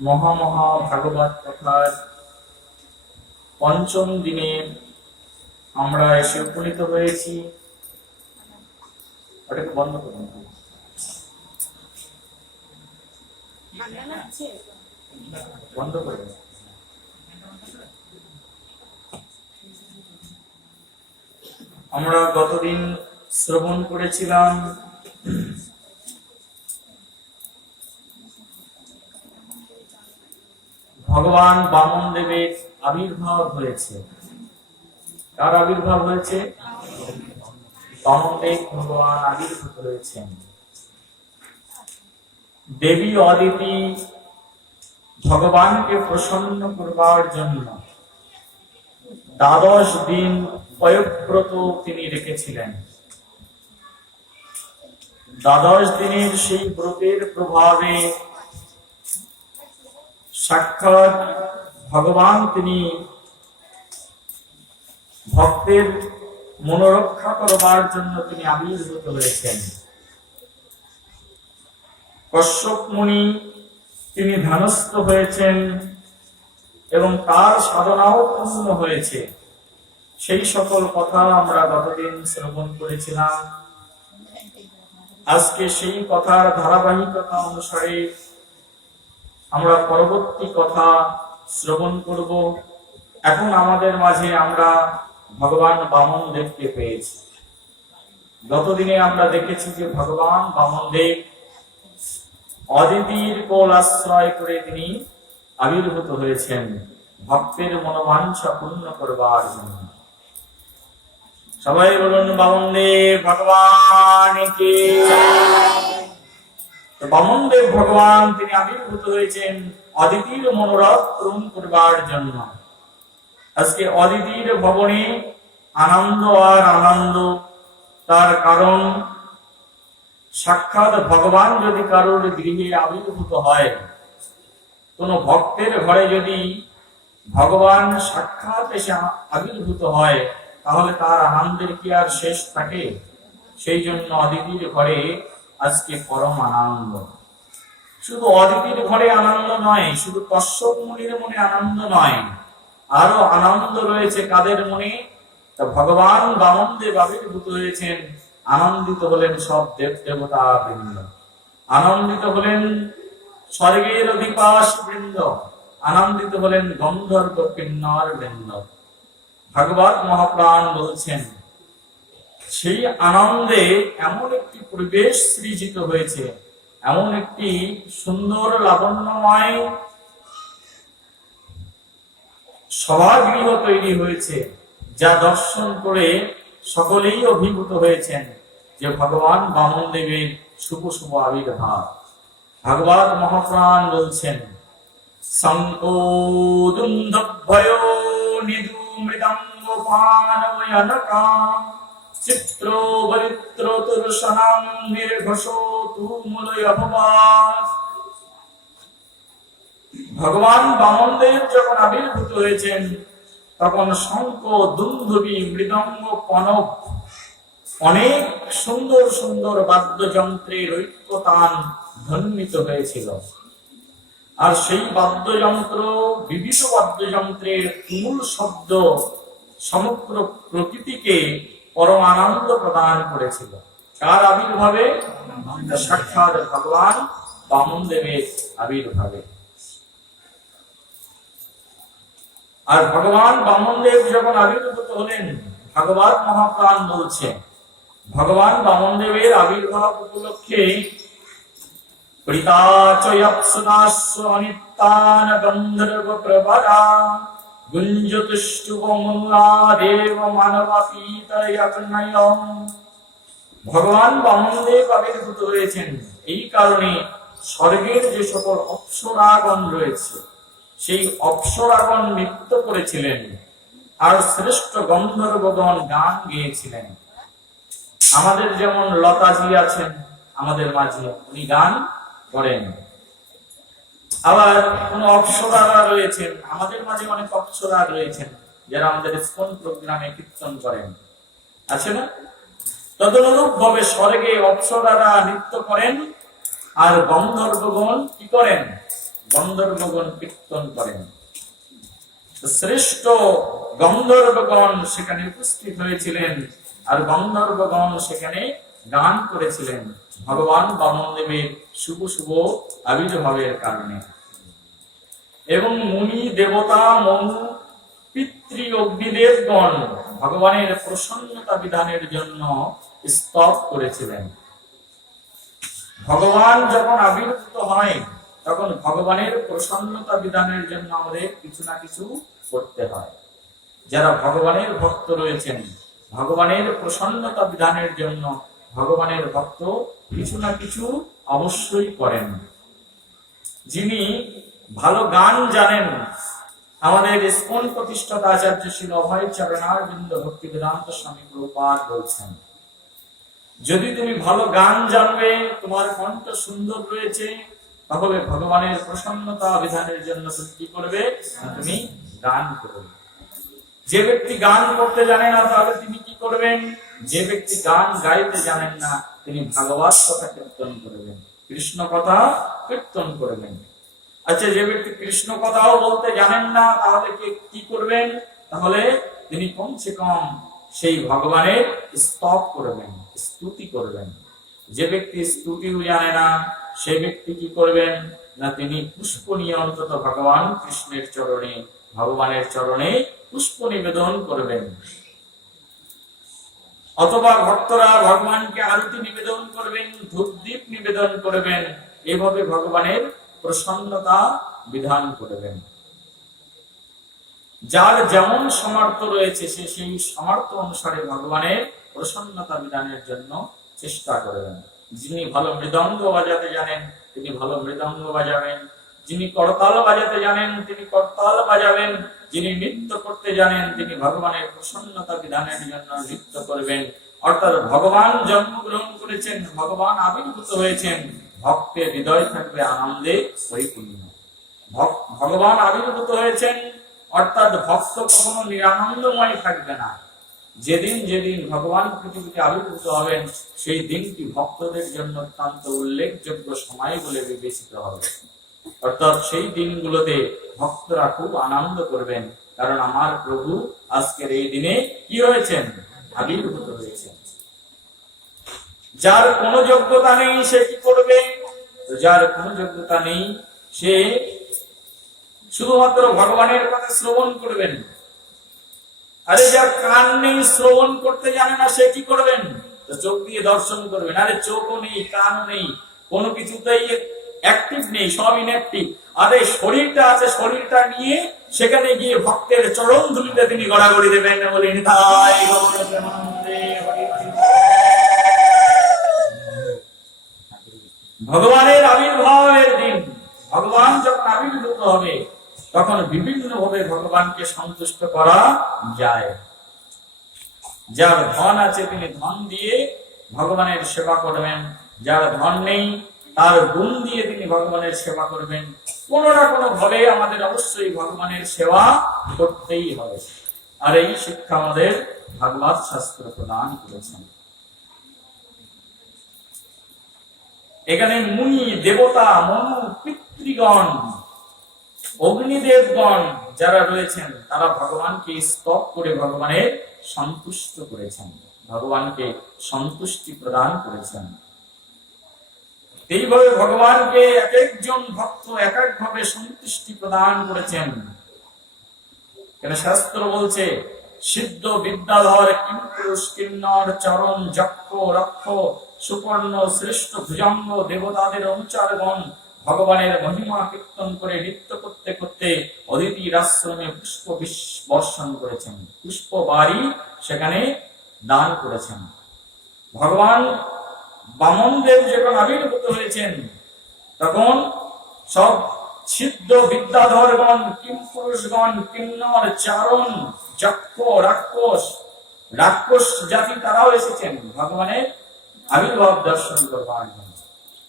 মহা ভাগবত কথার পঞ্চম দিনে আমরা এসে উপনীত হয়েছি। ওটাকে বন্ধ করুন, বন্ধ করুন। আমরা গতদিন শ্রবণ করেছিলাম ভগবান বামন দেবের আবির্ভাব হয়েছে। কার আবির্ভাব হয়েছে? বামন দেব ভগবান আবির্ভূত হয়েছেন। দেবী অদিতি ভগবানকে প্রসন্ন করবার জন্য 12 দিন পয়ব্রত তিনি রেখেছিলেন। 12 দিনের সেই ব্রতের প্রভাবে সাক্ষাৎ ভগবান তিনি ভক্তের মনোরক্ষা করবার জন্য তিনি আবির্ভূত হয়েছেন। কশ্যপ মুনি তিনি ধ্যানস্থ হয়েছেন এবং তার সাধনাও পূর্ণ হয়েছে। সেই সকল কথা আমরা গতদিন শ্রবণ করেছিলাম। আজকে সেই কথার ধারাবাহিকতা অনুসারে আমরা পরবর্তী কথা শ্রবণ করব। এখন আমাদের মাঝে আমরা ভগবান বামন দেবকে পেয়েছি। গতদিনে আমরা দেখেছি যে ভগবান বামন দেব অদিতির কোল আশ্রয় করে তিনি আবির্ভূত হয়েছেন ভক্তের মনোবাঞ্ছা পূর্ণ করবার জন্য। সবাই বলুন বামন দেব ভগবান কি। বামন দেব ভগবান তিনি আবির্ভূত হয়েছেন অদিতির মনোরথ পূরণ করবার জন্য। আজকে অদিতির ভবনে আনন্দ আর আনন্দ। তার কারণ সাক্ষাৎ ভগবান যদি কারোর গৃহে আবির্ভূত হয়, কোন ভক্তের ঘরে যদি ভগবান সাক্ষাৎ এসে আবির্ভূত হয়, তাহলে তার আনন্দের কি আর শেষ থাকে? সেই জন্য অদিতির ঘরে আজকে পরম আনন্দ। শুধু অদিতির ঘরে আনন্দ নয়, শুধু কশ্যপ মুনির মনে আনন্দ নয়, আরো আনন্দ রয়েছে কাদের মনে? ভগবান বামন দেব আবির্ভূত হয়েছেন। আনন্দিত হলেন সব দেব দেবতা বৃন্দ, আনন্দিত হলেন স্বর্গের অধিবাস বৃন্দ, আনন্দিত হলেন গন্ধর্ব কিন্নর বৃন্দ। ভাগবত মহাপ্রাণ বলছেন সেই আনন্দে এমন একটি পরিবেশ সৃজিত হয়েছে, এমন একটি সুন্দর লাবণ্যময় সভাগৃহ তৈরি হয়েছে, যা দর্শন করে সকলেই অভিভূত হয়েছেন যে ভগবান বামন দেবের শুভ শুভ আবির্ভাব। ভাগবত মহাপ্রাণ বলছেন সংকোদুন্দভয় নিদু মৃদঙ্গ পানময়নকা চিত্র বরিত্র তুরসনাম নির্ঘোষো তুমুলয় অপবাস। ভগবান বামন দেব যখন আবির্ভূত হয়েছেন, তখন শঙ্খ, দুন্দুভি, মৃদঙ্গ, কনক, অনেক সুন্দর সুন্দর বাদ্যযন্ত্রের ঐক্যতান ধ্বনিত হয়েছিল। আর সেই বাদ্যযন্ত্র, বিবিধ বাদ্যযন্ত্রের তুমুল শব্দ সমগ্র প্রকৃতিকে পরম আনন্দ প্রদান করেছিল। কার আবির্ভাবে? সাক্ষাৎ ভগবান বামন দেবের আবির্ভাবে। আর ভগবান বামন দেব যখন আবির্ভূত হলেন, ভাগবত মহাপ্রাণ বলছে ভগবান বামন দেবের আবির্ভাব উপলক্ষে প্রীতাচয়প্সুনাস্য অনিত্যান গন্ধর্ব প্রবরা গুঞ্জতুষ্টুবমূলা দেব মানবাপীতয়গ্নয়ম। ভগবান বামন দেব আবির্ভূত হয়েছেন এই কারণে স্বর্গের যে সকল অপ্সরাগণ রয়েছে, সেই অপ্সরাগণ নৃত্য করেছিলেন, আর শ্রেষ্ঠ গন্ধর্বগণ গান গেয়েছিলেন। আমাদের যেমন লতাজি আছেন আমাদের মাঝে, উনি গান করেন। আবার কোন অপ্সরারা রয়েছেন আমাদের মাঝে, অনেক অপ্সরা রয়েছেন যারা আমাদের স্কুল প্রোগ্রামে কীর্তন করেন, আছে না? তদনুরূপ ভাবে স্বর্গে অপ্সরারা নৃত্য করেন আর গন্ধর্বগণ কি করেন? গন্ধর্বগণ কীর্তন করেন। শ্রেষ্ঠ গন্ধর্বগণ সেখানে উপস্থিত হয়েছিলেন, আর গন্ধর্বগণ সেখানে গান করেছিলেন ভগবান বামনদেবের শুভ শুভ আবির্ভাবের কারণে। এবং মুনি দেবতা মনু পিতৃ অগ্নিদেবগণ ভগবানের প্রসন্নতা বিধানের জন্য স্তব করেছিলেন। ভগবান যখন আবির্ভূত হয় তখন ভগবানের প্রসন্নতা বিধানের জন্য আমাদের কিছু না কিছু করতে হয়। যারা ভগবানের ভক্ত রয়েছেন, ভগবানের প্রসন্নতা বিধানের জন্য ভগবানের ভক্ত কিছু না কিছু অবশ্যই করেন। যিনি ভালো গান জানেন, আমাদের ইস্কন প্রতিষ্ঠাতা আচার্য শ্রী অভয় চরণারবিন্দ ভক্তি বেদান্ত স্বামী প্রভুপাদ বলছেন, যদি তুমি ভালো গান জানবে, তোমার কণ্ঠ সুন্দর রয়েছে, তাহলে ভগবানের প্রসন্নতা বিধানের জন্য তুমি কি করবে? তুমি গান করবে। যে ব্যক্তি গান করতে জানে না, তাহলে তিনি কি করবেন? যে ব্যক্তি গান গাইতে জানেন না, তিনি ভাগবত কথা কীর্তন করবেন, কৃষ্ণ কথা কীর্তন করবেন। আচ্ছা, যে ব্যক্তি কৃষ্ণ কথাও বলতে জানেন না, তাহলে কি করবেন? তাহলে তিনি কমসে কম সেই ভগবানের স্তব করবেন, স্তুতি করবেন। যে ব্যক্তি স্তুতিও জানে না, সেই ব্যক্তি কি করবেন না, তিনি পুষ্প নিয়ে অন্তত ভগবান কৃষ্ণের চরণে, ভগবানের চরণে পুষ্প নিবেদন করবেন। অথবা ভক্তরা ভগবানকে আরতি নিবেদন করবেন, ধূপদীপ নিবেদন করবেন, এভাবে ভগবানের প্রসন্নতা বিধান করবেন। যার যেমন সামর্থ্য রয়েছে, সে সেই সামর্থ্য অনুসারে ভগবানের প্রসন্নতা বিধানের জন্য চেষ্টা করবেন। যিনি ভালো মৃদঙ্গ বাজাতে জানেন, তিনি ভালো মৃদঙ্গ বাজাবেন। যিনি করতাল বাজাতে জানেন, তিনি করতাল বাজাবেন। যিনি নৃত্য করতে জানেন, তিনি ভগবানের প্রসন্নতা বিধানের জন্য নৃত্য করবেন। অর্থাৎ ভগবান জন্মগ্রহণ করেছেন, ভগবান আবির্ভূত হয়েছেন, ভক্তের হৃদয় থাকবে আনন্দে পরিপূর্ণ। ভগবান আবির্ভূত হয়েছেন অর্থাৎ ভক্ত কখনো নিরানন্দময় থাকবে না। যেদিন যেদিন ভগবান পৃথিবীতে আবির্ভূত হবেন, সেই দিনটি ভক্তদের জন্য অত্যন্ত উল্লেখযোগ্য সময় বলে বিবেচিত হবে। অর্থাৎ সেই দিনগুলোতে ভক্তরা খুব আনন্দ করবেন, কারণ আমার প্রভু আজকের এই দিনে কি হয়েছেন? আবির্ভূত হয়েছেন। যার কোনো যোগ্যতা নেই সে কি করবে? যার কোনো যোগ্যতা নেই সে শুধুমাত্র ভগবানের কথা শ্রবণ করবেন। আরে যার কান নেই, শ্রবণ করতে জানে না, সে কি করবেন? তো চোখ দিয়ে দর্শন করবেন। আরে চোখও নেই, কানও নেই, কোনো কিছুতেই অ্যাক্টিভ নেই, সব ইনঅ্যাক্টিভ। আরে শরীরটা আছে, শরীরটা নিয়ে সেখানে গিয়ে ভক্তের চরণ ধুলিতে তিনি গড়াগড়ি দেবেন, বলে নিতাই গৌর প্রেমানন্দে হরি হরি। ভগবানের আবির্ভাবের দিন, ভগবান যখন আবির্ভূত হবে, তখন বিভিন্ন ভাবে ভগবানকে সন্তুষ্ট করা যায়। যার ধন আছে তিনি ধন দিয়ে ভগবানের সেবা করবেন, যার ধন নেই তার গুণ দিয়ে তিনি ভগবানের সেবা করবেন। কোনো না কোনো ভাবে আমাদের অবশ্যই ভগবানের সেবা করতেই হবে। আর এই শিক্ষা আমাদের ভাগবত শাস্ত্র প্রদান করেছেন। এখানে মুনি দেবতা মনু পিতৃগণ অগ্নিদেবগণ যারা রয়েছেন, তারা ভগবানকে স্তব করে ভগবানের সন্তুষ্ট করেছেন, ভগবানকে সন্তুষ্টি প্রদান করেছেন। এইভাবে ভগবানকে এক একজন ভক্ত এক এক ভাবে সন্তুষ্টি প্রদান করেছেন। কেন শাস্ত্র বলছে, সিদ্ধ বিদ্যাধর কিংপুরুষ কিন্নর চরণ যক্ষ রক্ষ সুপর্ণ শ্রেষ্ঠ ভুজঙ্গ দেবতাদের অনুচারগণ ভগবানের মহিমা কীর্তন করে নৃত্য করতে করতে অদিতির আশ্রমে পুষ্প বর্ষণ করেছেন, পুষ্প বাড়ি সেখানে দান করেছেন। ভগবান বামনদেব যখন আবির্ভূত হয়েছেন, তখন সব সিদ্ধ বিদ্যাধরগণ কিংপুরুষগণ কিন্নর চারণ যক্ষ রাক্ষস রাক্ষস জাতি তারাও এসেছেন ভগবানের আবির্ভাব দর্শন করবার জন্য।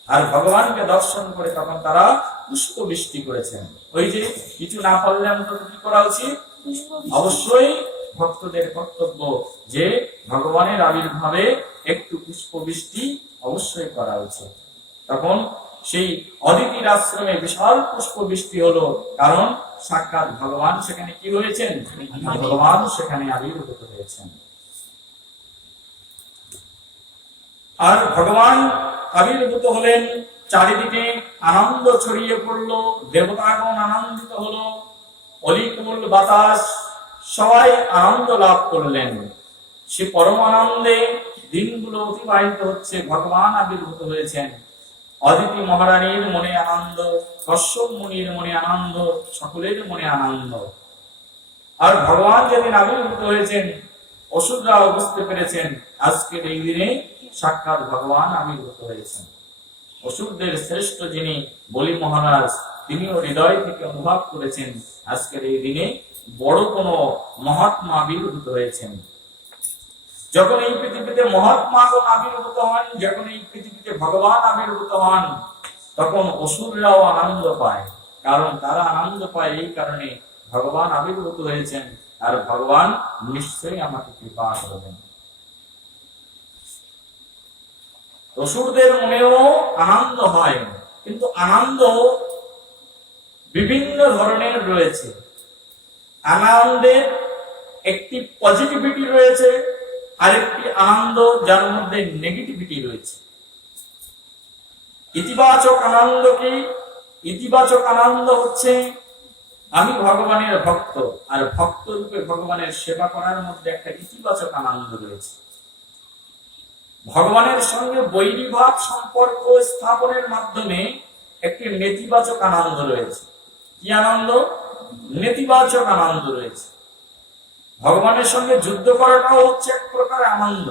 আর ভগবানকে দর্শন করে তখন তারা পুষ্প বৃষ্টি করেছেন। ওই যে কিছু না পারলে অন্তত কি করা উচিত? অবশ্যই ভক্তদের কর্তব্য যে ভগবানের আবির্ভাবে একটু পুষ্প বৃষ্টি অবশ্যই করা উচিত। তখন সেই অদিতির আশ্রমে বিশাল পুষ্প বৃষ্টি হলো, কারণ সাক্ষাৎ ভগবান সেখানে কি হয়েছেন, ভগবান সেখানে আবির্ভূত হয়েছেন। আর ভগবান আবির্ভূত হলেন, চারিদিকে আনন্দ ছড়িয়ে পড়লো, দেবতাগণ আনন্দিত হলো, অলিকুল বাতাস সবাই আনন্দ লাভ করলেন। সে পরম আনন্দে দিনগুলো অতিবাহিত হচ্ছে। ভগবান আবির্ভূত হয়েছেন, অদিতি মহারানীর মনে আনন্দ, কশ্যপ মুনির মনে আনন্দ, সকলের মনে আনন্দ। আর ভগবান যেদিন আবির্ভূত হয়েছেন, অসুররাও বুঝতে পেরেছেন আজকের এই দিনে সাক্ষাৎ ভগবান আবির্ভূত হয়েছেন। অসুরদের শ্রেষ্ঠ যিনি বলি মহারাজ, তিনিও হৃদয় থেকে অনুভব করেছেন আজকের এই দিনে বড় কোনো মহাত্মা আবির্ভূত হয়েছেন। যখন এই পৃথিবীতে মহাত্মাগণ আবির্ভূত হন, যখন এই পৃথিবীতে ভগবান আবির্ভূত হন, তখন অসুররাও আনন্দ পায়। কারণ তারা আনন্দ পায় এই কারণে ভগবান আবির্ভূত হয়েছেন, আর ভগবান নিশ্চয়ই আমাকে কৃপা করবেন। অসুরদের মনেও আনন্দ হয়, কিন্তু আনন্দ বিভিন্ন ধরনের রয়েছে। আনন্দের একটি পজিটিভিটি রয়েছে, আরেকটি আনন্দ যার মধ্যে নেগেটিভিটি রয়েছে। ইতিবাচক আনন্দ কি? ইতিবাচক আনন্দ হচ্ছে আমি ভগবানের ভক্ত, আর ভক্ত রূপে ভগবানের সেবা করার মধ্যে একটা ইতিবাচক আনন্দ রয়েছে। ভগবানের সঙ্গে বৈরিভাব সম্পর্ক স্থাপনের মাধ্যমে একটি নেতিবাচক আনন্দ রয়েছে। কি আনন্দ? নেতিবাচক আনন্দ রয়েছে। ভগবানের সঙ্গে যুদ্ধ করাটাও হচ্ছে এক প্রকার আনন্দ।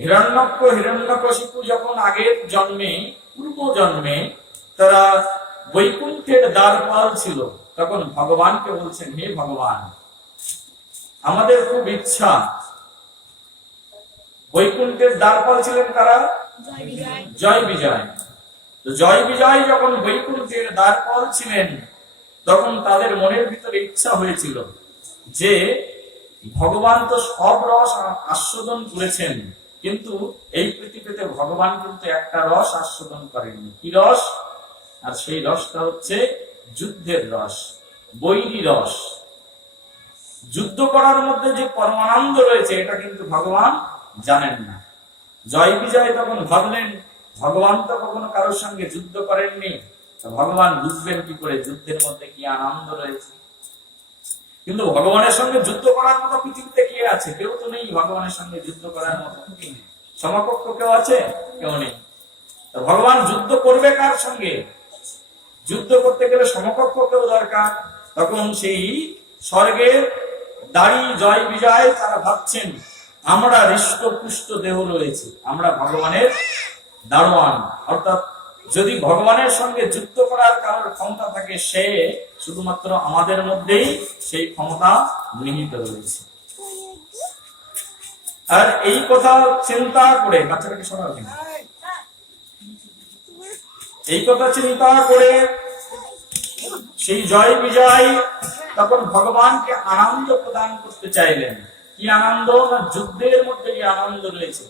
হিরণ্যকশিপু যখন আগের জন্মে, পূর্ব জন্মে তারা বৈকুণ্ঠের দ্বারপাল ছিল, তখন ভগবানকে বলছেন, হে ভগবান, আমাদের খুব ইচ্ছা। বৈকুণ্ঠের দ্বারপাল ছিলেন কারা? জয় বিজয়। জয় বিজয় যখন বৈকুণ্ঠের দ্বারপাল ছিলেন, তখন তাদের মনের ভিতরে ইচ্ছা হয়েছিল যে ভগবান তো সব রস আস্বাদন করেছেন, কিন্তু এই পৃথিবীতে ভগবান কিন্তু একটা রস আস্বাদন করেননি। কি রস? আর সেই রসটা হচ্ছে যুদ্ধের রস, বৈরী রস। যুদ্ধ করার মধ্যে যে পরমানন্দ রয়েছে, এটা কিন্তু ভগবান জানেন না। জয় বিজয় তখন ভাবলেন, ভগবান তো কখনো কারোর সঙ্গে যুদ্ধ করেননি, ভগবান বুঝবেন কি করে যুদ্ধের মধ্যে কি আনন্দ রয়েছে। কিন্তু ভগবানের সঙ্গে যুদ্ধ করার মতো পৃথিবীতে কে আছে? কেউ তো নেই ভগবানের সঙ্গে যুদ্ধ করার মতো। সমকক্ষ কেউ আছে? কেউ নেই। ভগবান যুদ্ধ করবে কার সঙ্গে? যুদ্ধ করতে গেলে সমকক্ষ কেউ দরকার। তখন সেই স্বর্গের দাড়ি জয় বিজয় তারা ভাবছেন, আমরা হৃষ্টপুষ্ট দেহ রয়েছে, আমরা ভগবানের দারোয়ান। অর্থাৎ যদি ভগবানের সঙ্গে যুদ্ধ করার কারোর ক্ষমতা থাকে, সে শুধুমাত্র আমাদের মধ্যেই সেই ক্ষমতা নিহিত রয়েছে। আর এই কথা চিন্তা করে, বাচ্চাটাকে শোনা কিনা, এই কথা চিন্তা করে সেই জয় বিজয় তখন ভগবানকে আনন্দ প্রদান করতে চাইলেন। কি আনন্দ? না, যুদ্ধের মধ্যে যে আনন্দ রয়েছে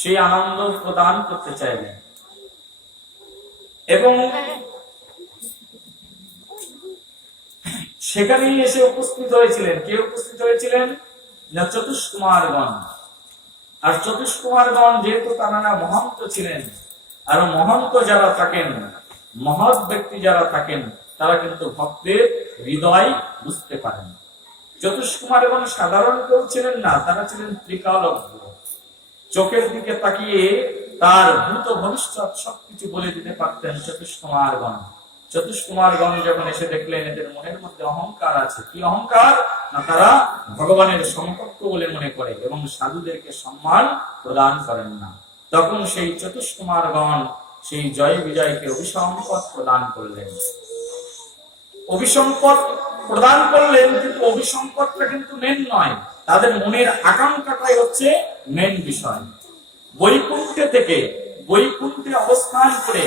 সেই আনন্দ প্রদান করতে চাইলেন। এবং সেখানে এসে উপস্থিত হয়েছিলেন, কে উপস্থিত হয়েছিলেন? না, চতুষ্কুমারগণ। আর চতুষ্কুমারগণ যেহেতু তারা মহন্ত ছিলেন, আর মহন্ত যারা থাকেন, মহৎ ব্যক্তি যারা থাকেন, তারা কিন্তু ভক্তের হৃদয় বুঝতে পারেন। চতুষ্কুমারগণ সাধারণ কেউ ছিলেন না, তারা ছিলেন ত্রিকালজ্ঞ। চোখের দিকে তাকিয়ে তার ভূত ভবিষ্যৎ সবকিছু বলে দিতে পারতেন চতুষ্কুমারগণ। চতুষ্কুমারগণ যখন এসে দেখলেন এদের মনের মধ্যে অহংকার আছে। কি অহংকার? না, তারা ভগবানের সমকক্ষ বলে মনে করে এবং সাধুদেরকে সম্মান প্রদান করেন না। তখন সেই চতুষ্কুমারগণ সেই জয় বিজয়কে অভিসম্পদ প্রদান করলেন। অভিসম্পদ প্রদান করলেন, কিন্তু অভিসম্পদটা কিন্তু মেন নয়, তাদের মনের আকাঙ্ক্ষাটাই হচ্ছে মেন বিষয়। বৈকুণ্ঠে থেকে, বৈকুণ্ঠে অবস্থান করে,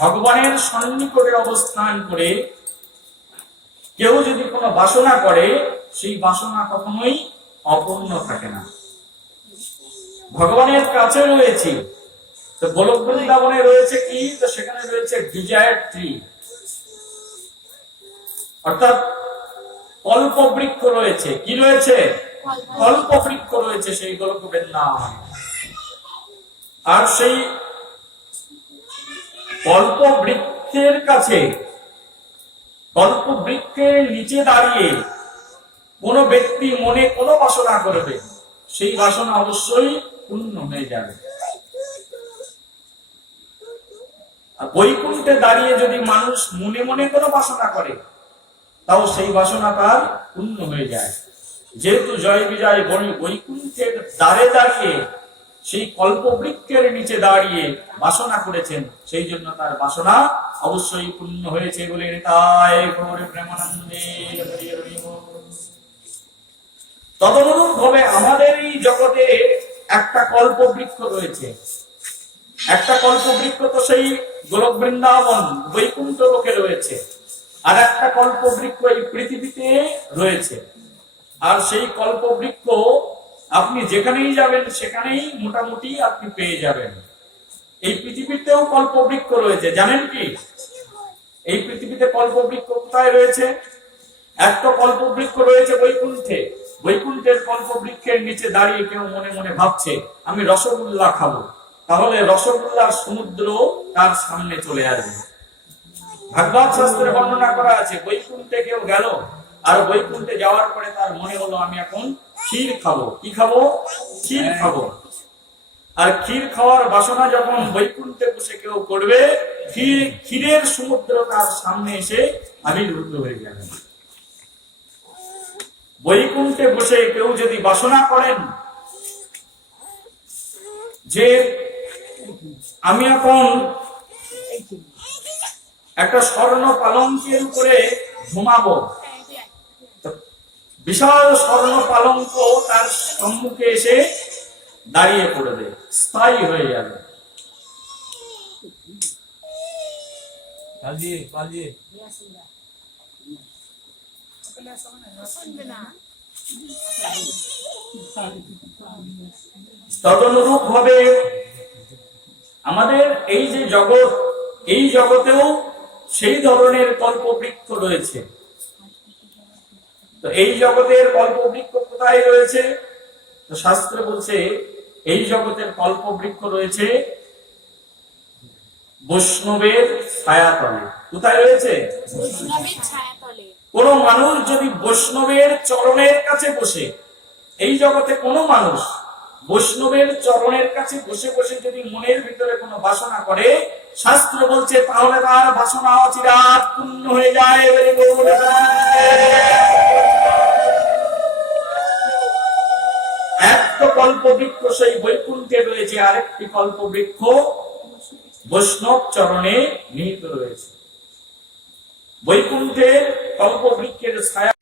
ভগবানের সন্নিকটে অবস্থান করে কেউ যদি কোনো বাসনা করে, সেই বাসনা কখনোই অপূর্ণ থাকে না। ভগবানের কাছে রয়েছি, তো গোলক বৃন্দাবনে রয়েছে কি? তো সেখানে রয়েছে ডিজায়ার ট্রি, অর্থাৎ কল্প বৃক্ষ রয়েছে। কি রয়েছে? কল্প বৃক্ষ রয়েছে সেই গোলক বৃন্দাবনে। আর সেই কল্প বৃক্ষের কাছে, কল্প বৃক্ষের নিচে দাঁড়িয়ে কোন ব্যক্তি মনে কোনো বাসনা করবে, সেই বাসনা অবশ্যই পূর্ণ হয়ে যাবে। আর বৈকুণ্ঠে দাঁড়িয়ে যদি মানুষ মনে মনে কোনো বাসনা করে, তাও সেই বাসনা তার পূর্ণ হয়ে যায়। যেহেতু জয় বিজয় বৈকুণ্ঠের দ্বারে দাঁড়িয়ে সেই কল্পবৃক্ষের নিচে দাঁড়িয়ে বাসনা করেছেন, সেই জন্য তার বাসনা অবশ্যই পূর্ণ হয়েছে বলে তাই গৌর প্রেমানন্দে। তদনুরূপ ভাবে আমাদের এই জগতে একটা কল্পবৃক্ষ রয়েছে। একটা কল্পবৃক্ষ তো সেই গোলক বৃন্দাবন বৈকুণ্ঠ লোকে রয়েছে, আর একটা কল্পবৃক্ষ এই পৃথিবীতে রয়েছে। আর সেই কল্পবৃক্ষ আপনি যেখানেই যাবেন সেখানেই মোটামুটি আপনি পেয়ে যাবেন। এই পৃথিবীতেও কল্পবৃক্ষ রয়েছে, জানেন কি? এই পৃথিবীতে কল্পবৃক্ষ কোথায় রয়েছে? একটা কল্পবৃক্ষ রয়েছে বৈকুণ্ঠে। বৈকুণ্ঠের কল্পবৃক্ষের নিচে দাঁড়িয়ে কেউ মনে মনে ভাবছে আমি রসগোল্লা খাবো, তাহলে রসগোল্লার সমুদ্র তার সামনে চলে আসবে। ভাগবত শাস্ত্রে বর্ণনা করা আছে, বৈকুণ্ঠে কেউ গেল, আর বৈকুণ্ঠে যাওয়ার পরে তার মনে হলো আমি এখন ক্ষীর খাবো। কি খাবো? ক্ষীর খাবো। আর ক্ষীর খাওয়ার বাসনা যখন বৈকুণ্ঠে বসে কেউ করবে, ক্ষীরের সমুদ্র তার সামনে এসে আবির্ভূত হয়ে যাবে। বৈকুণ্ঠে বসে কেউ যদি বাসনা করেন যে আমি এখন একটা স্বর্ণ পালঙ্কের উপরে ঘুমাবো, বিশাল স্বর্ণ পালঙ্ক তার সম্মুখে এসে দাঁড়িয়ে পড়বে, স্থায়ী হয়ে যাবে। তদনুরূপ ভাবে আমাদের এই যে জগৎ, এই জগতেও সেই ধরনের কল্পবৃক্ষ রয়েছে। তো এই জগতের কল্পবৃক্ষ কোথায় রয়েছে? তো শাস্ত্র বলছে এই জগতের কল্পবৃক্ষ রয়েছে বৈষ্ণবের ছায়াতলে। কোথায় রয়েছে? বৈষ্ণবের ছায়াতলে। কোন মানুষ যদি বৈষ্ণবের চরণের কাছে বসে, এই জগতে কোন মানুষ বৈষ্ণবের চরণের কাছে বসে বসে যদি মনের ভিতরে কোনো বাসনা করে, শাস্ত্র বলছে তাহলে তার বাসনা অচিরাত পূর্ণ হয়ে যায়। একটা কল্পবৃক্ষ সেই বৈকুণ্ঠে রয়েছে, আরেকটি কল্পবৃক্ষ বৈষ্ণব চরণে নিহিত রয়েছে। বৈকুণ্ঠের কল্পবৃক্ষের ছায়া,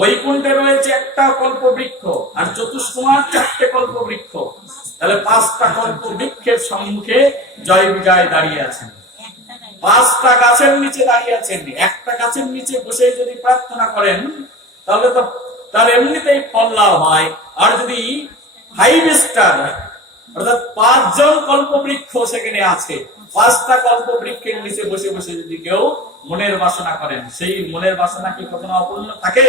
বৈকুণ্ঠে রয়েছে একটা কল্পবৃক্ষ, আর চতুষ্কুমার 4টে কল্পবৃক্ষ। তাহলে 5টা কল্পবৃক্ষের সম্মুখে জয় বিজয় দাঁড়িয়ে আছেন, 5টা গাছের নিচে দাঁড়িয়ে আছেন। একটা গাছের নিচে বসে যদি প্রার্থনা করেন তাহলে তো তার এমনিতেই ফল লাভ হয়। আর যদি 5 স্টার অর্থাৎ 5 জন কল্পবৃক্ষ সেখানে আছে, 5টা কল্পবৃক্ষের নিচে বসে বসে যদি কেউ মনের বাসনা করেন, সেই মনের বাসনা কি কখনো অপূর্ণ থাকে?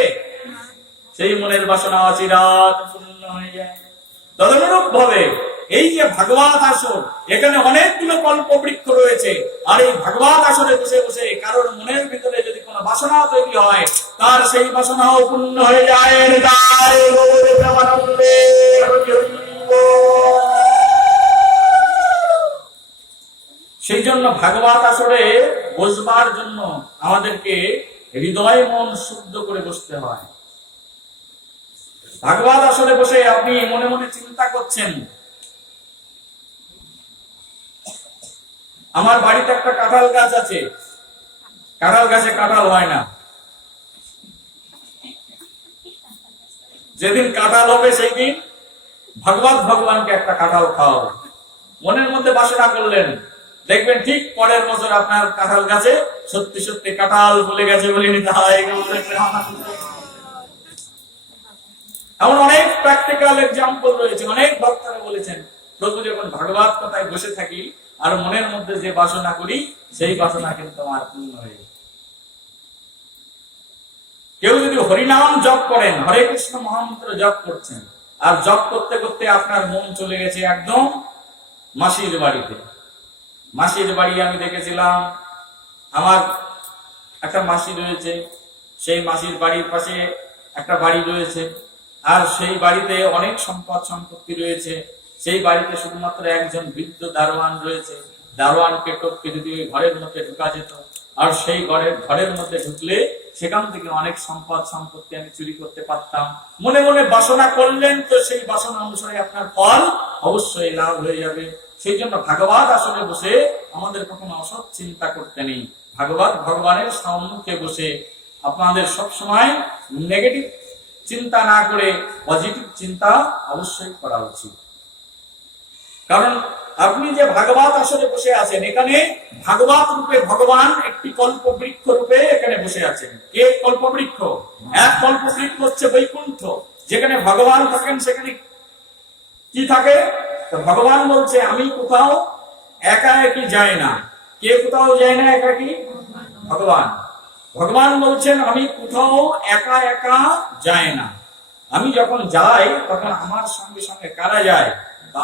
সেই মনের বাসনা অচিরাত পূর্ণ হয়ে যায়। তদনুরূপ ভাবে এই যে ভাগবত আসর, এখানে অনেকগুলো কল্পবৃক্ষ রয়েছে, আর এই ভাগবত আসরে বসে বসে কারোর মনের ভিতরে যদি কোনো বাসনা তৈরি হয়, তার সেই বাসনাও পূর্ণ হয়ে যায়। সেই জন্য ভাগবত আসরে বসবার জন্য আমাদেরকে হৃদয় মন শুদ্ধ করে বসতে হয়। ভাগবত আসরে বসে আপনি মনে মনে চিন্তা করছেন আমার বাড়িতে একটা কাঁঠাল গাছ আছে, কাঁঠাল গাছে কাঁঠাল হয় না, যেদিন কাঁঠাল হবে সেই দিন ভগবানকে একটা কাঁঠাল খাওয়াবো। মনের মধ্যে বাসনা করলেন, দেখবেন ঠিক পরের বছর আপনার কাঁঠাল গাছে সত্যি সত্যি কাঁঠাল ফুলে গেছে বলে নিতে হয়। এমন অনেক প্র্যাকটিক্যাল এক্সাম্পল রয়েছে। অনেক ভক্তরা বলেছেন প্রভু যখন ভাগবত কথায় বসে থাকি আর মনের মধ্যে যে বাসনা করি সেই বাসনা কিন্তু আমার পূর্ণ হয়ে যায়। কেউ যদি হরিনাম জপ করেন, হরে কৃষ্ণ মহামন্ত্র জপ করছেন, আর জপ করতে করতে আপনার মন চলে গেছে একদম মাসির বাড়িতে। মাসির বাড়ি আমি দেখেছিলাম, আমার একটা মাসি রয়েছে, সেই মাসির বাড়ির পাশে একটা বাড়ি রয়েছে, আর সেই বাড়িতে অনেক সম্পদ সম্পত্তি রয়েছে। সেই বাড়িতে শুধুমাত্র একজন বৃদ্ধ দারোয়ান রয়েছে। দারোয়ানকে টপকে যদি ওই ঘরের মধ্যে ঢুকা যেত, আর সেই ঘরের মধ্যে ঢুকলে সেখান থেকে অনেক সম্পদ সম্পত্তি আমি চুরি করতে পারতাম। মনে মনে বাসনা করলেন তো সেই বাসনা অনুসারে আপনার ফল অবশ্যই লাভ হয়ে যাবে। সেই জন্য ভাগবত আসনে বসে আমাদের কখনো অসৎ চিন্তা করতে নেই। ভগবানের সম্মুখে বসে আপনাদের সবসময় নেগেটিভ চিন্তা না করে পজিটিভ চিন্তা অবশ্যই করা উচিত। কারণ আপনি যে ভাগবত আসনে বসে আছেন, এখানে ভাগবত রূপে ভগবান একটি কল্প বৃক্ষ রূপে এখানে বসে আছেন। কে কল্প বৃক্ষ? এক কল্প বৃক্ষ হচ্ছে বৈকুণ্ঠ। যেখানে ভগবান থাকেন সেখানে কি থাকে? তো ভগবান বলছে আমি কোথাও একা একই যায় না। কে কোথাও যায় না একাকি? ভগবান। ভগবান বলছেন আমি কোথাও একা একা যায় না। আমি যখন যাই তখন আমার সঙ্গে সঙ্গে কারা যায়?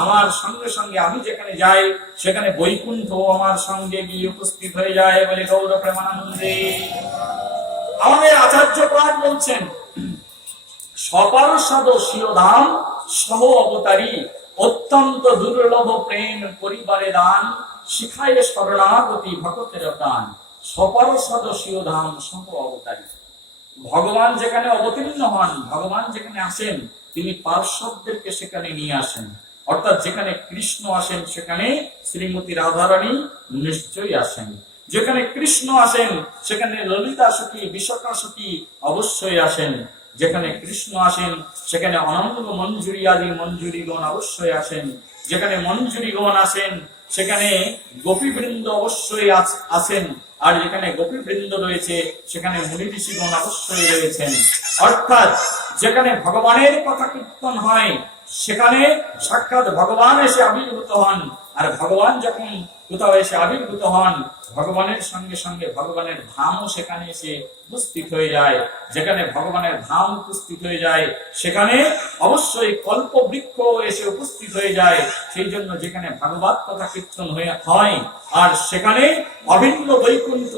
আমার সঙ্গে সঙ্গে আমি যেখানে যাই সেখানে বৈকুণ্ঠ আমার সঙ্গে গিয়ে উপস্থিত হয়ে যায় বলে গৌর প্রেমানন্দে। আমাদের আচার্য প্রাণ বলছেন সপার্ষদ শিরোধাম সহ অবতারী অত্যন্ত দুর্লভ প্রেম পরিবারে দান শিখায় শরণাগতি ভক্তের প্রাণ। সপার্ষদ শিরোধাম সহ অবতারী। ভগবান যেখানে অবতীর্ণ হন, ভগবান যেখানে আসেন, তিনি পার্শ্বদেরকে সেখানে নিয়ে আসেন। অর্থাৎ যেখানে কৃষ্ণ আসেন সেখানে শ্রীমতী রাধারানী নিশ্চয়ই আসেন। যেখানে কৃষ্ণ আসেন সেখানে ললিতা সখী বিশাখা সখী অবশ্যই আসেন। যেখানে কৃষ্ণ আসেন সেখানে অনঙ্গ মঞ্জুরি আদি মঞ্জুরিগণ অবশ্যই আসেন। যেখানে মঞ্জুরিগণ আসেন সেখানে গোপীবৃন্দ অবশ্যই আছেন। আর যেখানে গোপীবৃন্দ রয়েছে সেখানে মুনি ঋষিগণ অবশ্যই রয়েছেন। অর্থাৎ যেখানে ভগবানের কথা কীর্তন হয় সেখানে সাক্ষাৎ ভগবান এসে আবির্ভূত হন। আর ভগবান যখন কোথাও এসে আবির্ভূত হন, ভগবানের সঙ্গে সঙ্গে ভগবানের ধামও সেখানে এসে উপস্থিত হয়ে যায়। যেখানে ভগবানের ধাম উপস্থিত হয়ে যায় সেখানে অবশ্যই কল্প বৃক্ষ এসে উপস্থিত হয়ে যায়। সেই জন্য যেখানে ভাগবত কথা কীর্তন হয় আর সেখানে অভিন্ন বৈকুণ্ঠ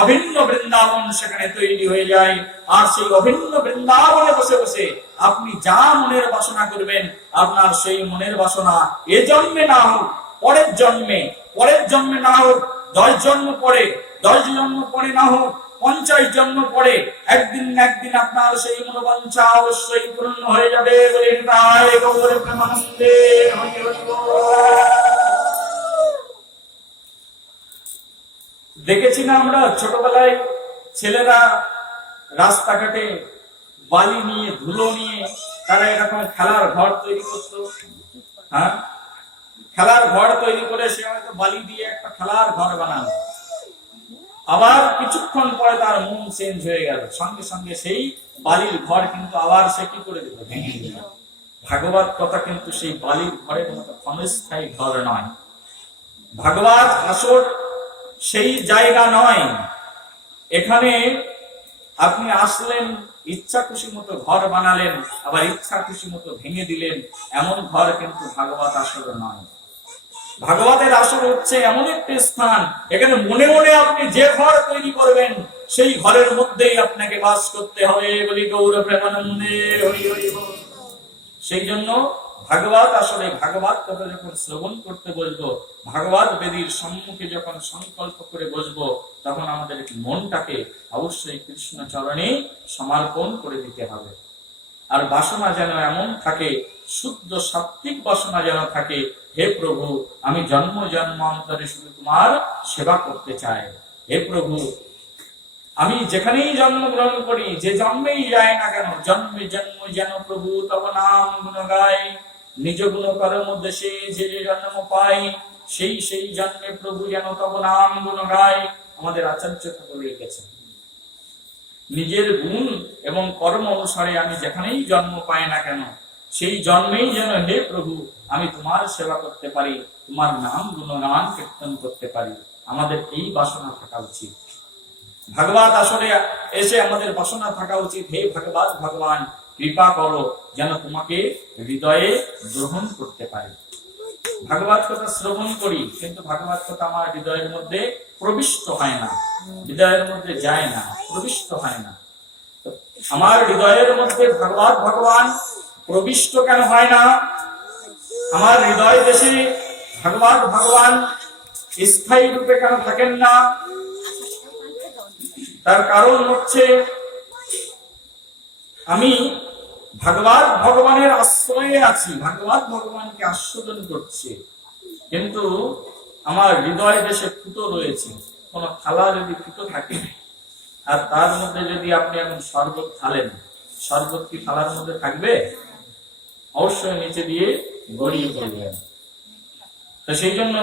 অভিন্ন বৃন্দাবন সেখানে তৈরি হয়ে যায়। আর সেই অভিন্ন বৃন্দাবনে বসে বসে আপনি যা মনের বাসনা করবেন, আপনার সেই মনের বাসনা এ জন্মে না হোক পরের জন্মে না হোক 10 জন্ম পরে, 10 জন্ম পরে না হোক 50 জন্ম পরে, একদিন না একদিন আপনার সেই মনোবাঞ্ছা অবশ্যই পূর্ণ হয়ে যাবে বলে তাই গৌর প্রেমানন্দে হরি হরি বল। দেখেছি না আমরা ছোটবেলায় ছেলেরা রাস্তাঘাটে বালি নিয়ে ধুলো নিয়ে তারা এরকম খেলার ঘর তৈরি করতো। হ্যাঁ, খেলার ঘর তৈরি করে সে হয়তো বালি দিয়ে একটা খেলার ঘর বানানো। আবার কিছুক্ষণ পরে তার মন চেঞ্জ হয়ে গেল, সঙ্গে সঙ্গে সেই বালির ঘর কিন্তু আবার সে কি করে দিল? ভেঙে দিল। ভাগবত কথা কিন্তু সেই বালির ঘরের মতো ক্ষণস্থায়ী ঘর নয়। ভাগবত আসর সেই জায়গা নয়। এখানে আপনি আসলেন, ইচ্ছা খুশি মতো ঘর বানালেন, আবার ইচ্ছা খুশি মতো ভেঙে দিলেন, এমন ঘর কিন্তু ভাগবত আসর নয়। ভাগবতের আসর হচ্ছে এমন একটি স্থান, এখানে মনে মনে আপনি যে ঘর তৈরি করবেন সেই ঘরের মধ্যেই আপনাকে বাস করতে হবে বলি গৌর প্রেমানন্দে হরি হরি বল। সেই জন্য ভাগবত আসলে ভাগবত কথা যখন শ্রবণ করতে বসবো, ভাগবত বেদীর সম্মুখে যখন সংকল্প করে বসবো, তখন আমাদের মনটাকে অবশ্যই কৃষ্ণ চরণে সমর্পণ করে দিতে হবে। আর বাসনা যেন এমন থাকে, শুদ্ধ সাত্বিক বাসনা যেন থাকে, হে প্রভু আমি জন্ম জন্মান্তরে শুধু তোমার সেবা করতে চাই। হে প্রভু আমি যেখানেই জন্মগ্রহণ করি, যে জন্মেই যায় না কেন, জন্মে জন্ম যেন প্রভু তব নাম গুণ গাই। নিজ গুণ কর্ম দেশে যে যে জন্ম পাই, সেই সেই জন্মে প্রভু যেন তব নাম গুণ গাই। আমাদের আচার্য ঠাকুর লিখেছেন নিজের গুণ এবং কর্ম অনুসারে আমি যেখানেই জন্ম পাই না কেন, সেই জন্মেই যেন হে প্রভু আমি তোমার সেবা করতে পারি, তোমার নাম গুণগান কীর্তন করতে পারি। আমাদের এই বাসনা থাকা উচিত। ভাগবত আসরে এসে আমাদের বাসনা থাকা উচিত, হে ভাগবত ভগবান কৃপা করো যেন তোমাকে হৃদয়ে গ্রহণ করতে পারি। ভাগবত কথা শ্রবণ করি, কিন্তু ভাগবত কথা আমার হৃদয়ের মধ্যে প্রবিষ্ট হয় না, হৃদয়ের মধ্যে যায় না, প্রবিষ্ট হয় না। আমার হৃদয়ের মধ্যে ভাগবত ভগবান প্রবিষ্ট কেন হয় না? আমার হৃদয় দেশে ভাগবত ভগবান স্থায়ী রূপে কেন থাকেন না? তার কারণ হচ্ছে আমি ভাগবত ভগবানের আশ্রয়ে আছি, ভাগবত ভগবানকে আস্বাদন করছি, কিন্তু আমার হৃদয় দেশে ফুটো রয়েছে। কোন থালা যদি ফুটো থাকে আর তার মধ্যে যদি আপনি এখন শরবত ঢালেন, শরবত কি থালার মধ্যে থাকবে? অবশ্যই নিচে দিয়ে গড়িয়ে পড়বে। তো সেই জন্য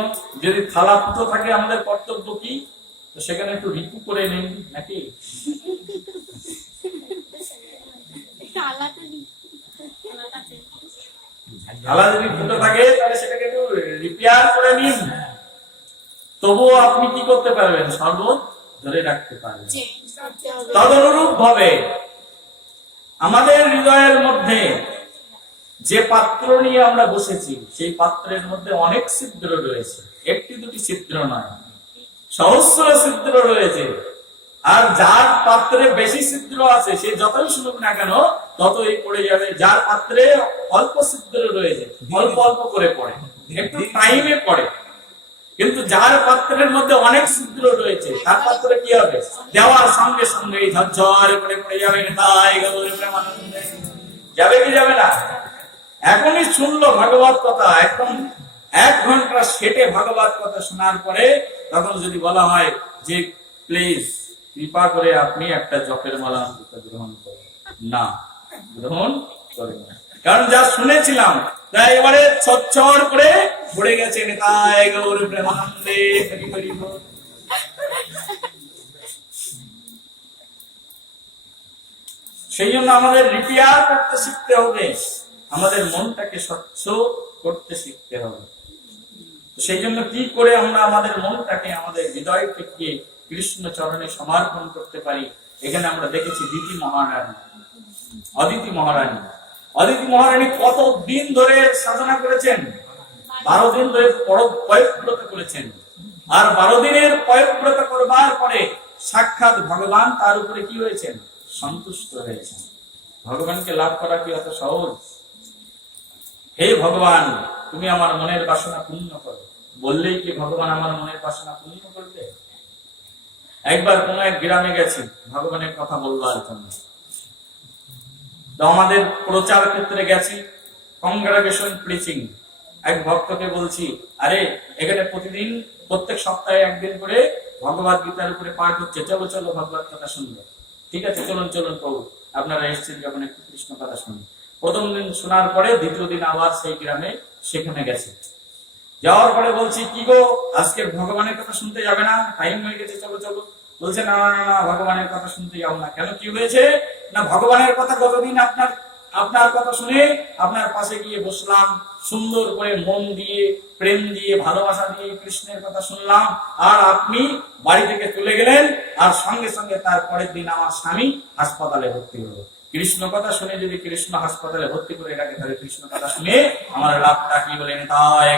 যদি থালা ফুটো থাকে আমাদের কর্তব্য কি? তো সেখানে একটু রিপু করে নিন নাকি? থালা যদি ফুটো থাকে তাহলে সেটাকে একটু রিপেয়ার করে নিন, তবুও আপনি কি করতে পারবেন? শরবত ধরে রাখতে পারবেন। তদনুরূপ ভাবে আমাদের হৃদয়ের মধ্যে যে পাত্র নিয়ে আমরা বসেছি সেই পাত্রের মধ্যে অনেক ছিদ্র রয়েছে, একটি দুটি ছিদ্র নয়, সহস্র ছিদ্র রয়েছে। আর যার পাত্রে বেশি ছিদ্র আছে সে যতই শুনুক না কেন ততই পড়ে যাবে। যার পাত্রে অল্প ছিদ্র রয়েছে অল্প অল্প করে পড়ে, একটু টাইমে পড়ে। কিন্তু যার পাত্রের মধ্যে অনেক ছিদ্র রয়েছে তার পাত্রে কি হবে? দেওয়ার সঙ্গে সঙ্গে ঝরঝর করে পড়ে যাবে। তাই যাবে কি যাবে না? এখনই শুনলো ভাগবত কথা, একদম 1 ঘন্টা সেটে ভাগবত কথা শোনার পরে তখন যদি বলা হয় যে প্লিজ কৃপা করে আপনি একটা জপের মালা গ্রহণ করুন, না, গ্রহণ করবেন না। কারণ যা শুনেছিলাম তা এবারে ছচ্ছর করে পড়ে গেছে। নিতাই গৌর প্রেমানন্দে। সেই জন্য আমাদের রিপেয়ার করতে শিখতে হবে, আমাদের মনটাকে স্বচ্ছ করতে শিখতে হবে। সেই জন্য কি করে আমরা আমাদের মনটাকে, আমাদের হৃদয় থেকে কৃষ্ণ চরণে সমর্পণ করতে পারি? এখানে আমরা দেখেছি দিতি মহারানী, অদিতি মহারানী। অদিতি মহারানী কত দিন ধরে সাধনা করেছেন? 12 দিন ধরে পয়ঃব্রত করেছেন। আর 12 দিনের পয়ঃব্রত করবার পরে সাক্ষাৎ ভগবান তার উপরে কি হয়েছেন? সন্তুষ্ট হয়েছেন। ভগবানকে লাভ করা কি অত সহজ? হে ভগবান তুমি আমার মনের বাসনা পূর্ণ করো বললেই কি ভগবান আমার মনের বাসনা পূর্ণ করবে? একবার কোন এক গ্রামে গেছি ভগবানের কথা বলবার জন্য। তো আমাদের প্রচার ক্ষেত্রে গেছি, কংগ্রেগেশন প্রিচিং। এক ভক্তকে বলছি, আরে এখানে প্রতিদিন প্রত্যেক সপ্তাহে একদিন করে ভগবত গীতার উপরে পাঠ হচ্ছে, চলো চলো ভগবত কথা শুনবো। ঠিক আছে, চলুন চলুন প্রভু, আপনারা এসেছেন যখন একটু কৃষ্ণ কথা শুনুন। প্রথম দিন শোনার পরে দ্বিতীয় দিন আবার সেই গ্রামে সেখানে গেছি। যাওয়ার পরে বলছি, কি গো আজকে ভগবানের কথা শুনতে যাবে না? টাইম হয়ে গেছে, চলো চলো। বলছে না না না, ভগবানের কথা শুনতে যাও না। কেন, কি হয়েছে? না, ভগবানের কথা গতদিন আপনার কথা শুনে আপনার পাশে গিয়ে বসলাম, সুন্দর করে মন দিয়ে, প্রেম দিয়ে, ভালোবাসা দিয়ে কৃষ্ণের কথা শুনলাম, আর আপনি বাড়ি থেকে চলে গেলেন। আর সঙ্গে সঙ্গে তার পরের দিন আমার স্বামী হাসপাতালে ভর্তি হলো। কৃষ্ণ কথা শুনে যদি কৃষ্ণ হাসপাতালে ভর্তি করে রাখে, তাহলে কৃষ্ণ কথা শুনে আমার লাভটা কি? বলেন তাই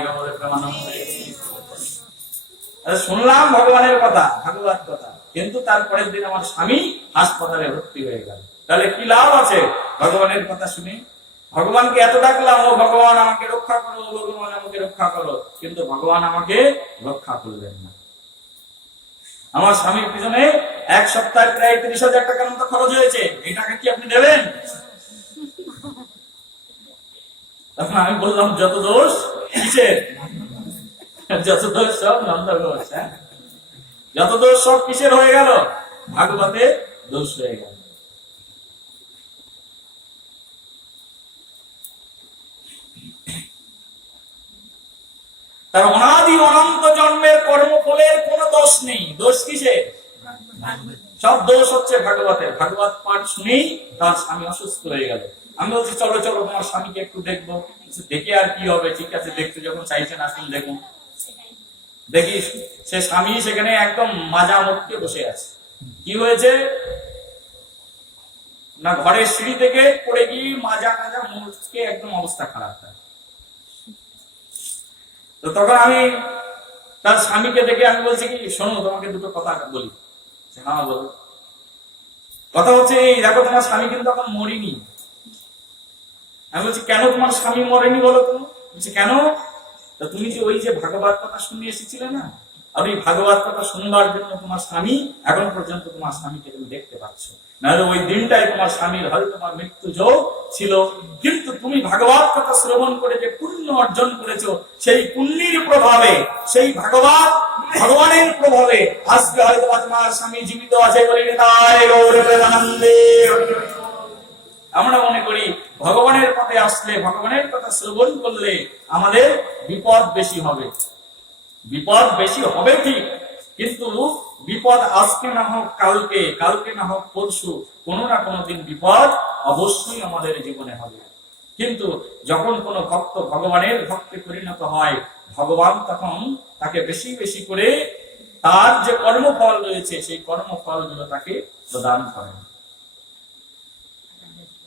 শুনলাম ভগবানের কথা, ভাগবত কথা, কিন্তু তারপরের দিন আমার স্বামী হাসপাতালে ভর্তি হয়ে গেল। তাহলে কি লাভ আছে ভগবানের কথা শুনে? ভগবানকে এত ডাকলাম, ও ভগবান আমাকে রক্ষা করো, ও ভগবান আমাকে রক্ষা করো, কিন্তু ভগবান আমাকে রক্ষা করলেন না। আমার স্বামীর পিছনে 1 সপ্তাহে প্রায় 30,000 টাকার মতো খরচ হয়েছে। এই টাকা কি আপনি দেবেন? তখন আমি বললাম, যত দোষ কিসের? যত দোষ সব নন্দ ঘোষ। যত দোষ সব কিসের হয়ে গেল? ভাগবতে দোষ হয়ে গেল। তার অনাদি অনন্ত জন্মের কর্মফলের কোন দোষ নেই। দোষ কিসের? সব দোষ হচ্ছে ভাগবতের। ভাগবত পাঠ শুনেই তার স্বামী অসুস্থ হয়ে গেল। আমি বলছি চলো চলো তোমার স্বামীকে একটু দেখবো। দেখে আর কি হবে, ঠিক আছে দেখতে যখন চাইছেন আসুন দেখুন। দেখি সে স্বামী সেখানে একদম মাজা মটকে বসে আছে। কি হয়েছে না, ঘরের সিঁড়ি থেকে পড়ে গিয়ে মাজা মাজা মটকে একদম অবস্থা খারাপ। তো তখন আমি তার স্বামীকে দেখে আমি বলছি কি, শোনো তোমাকে দুটো কথা বলি। হ্যাঁ বলো। কথা হচ্ছে এই দেখো, তোমার স্বামী কিন্তু এখন মরিনি। আমি বলছি কেন তোমার স্বামী মরেনি বলো তো? বলছি কেন? তা তুমি যে ওই যে ভাগবত কথা শুনে এসেছিলে না, আর ওই ভাগবত কথা শুনবার জন্য তোমার স্বামী এখন পর্যন্ত তোমার স্বামীকে তুমি দেখতে পাচ্ছ। নাহলে ওই দিনটাই তোমার স্বামীর হয়তো তোমার মৃত্যু যোগ ছিল, কিন্তু তুমি ভাগবত কথা শ্রবণ করে যে পুণ্য অর্জন করেছো, সেই পুণ্যের প্রভাবে, সেই ভগবানের প্রভাবে আজকে হয়তো তোমার স্বামী জীবিত আছে বলে আমরা মনে করি ভগবানের পথে আসলে, ভগবানের কথা শ্রবণ করলে আমাদের বিপদ বেশি হবে। বিপদ বেশি হবে ঠিক, কিন্তু বিপদ আজকে না হোক কালকে, কালকে না হোক পরশু, কোনো না কোনো দিন বিপদ অবশ্যই আমাদের জীবনে হবে। কিন্তু যখন কোনো ভক্ত ভগবানের ভক্তে পরিণত হয়, ভগবান তখন তাকে বেশি বেশি করে তার যে কর্মফল রয়েছে সেই কর্মফলগুলো তাকে প্রদান করেন।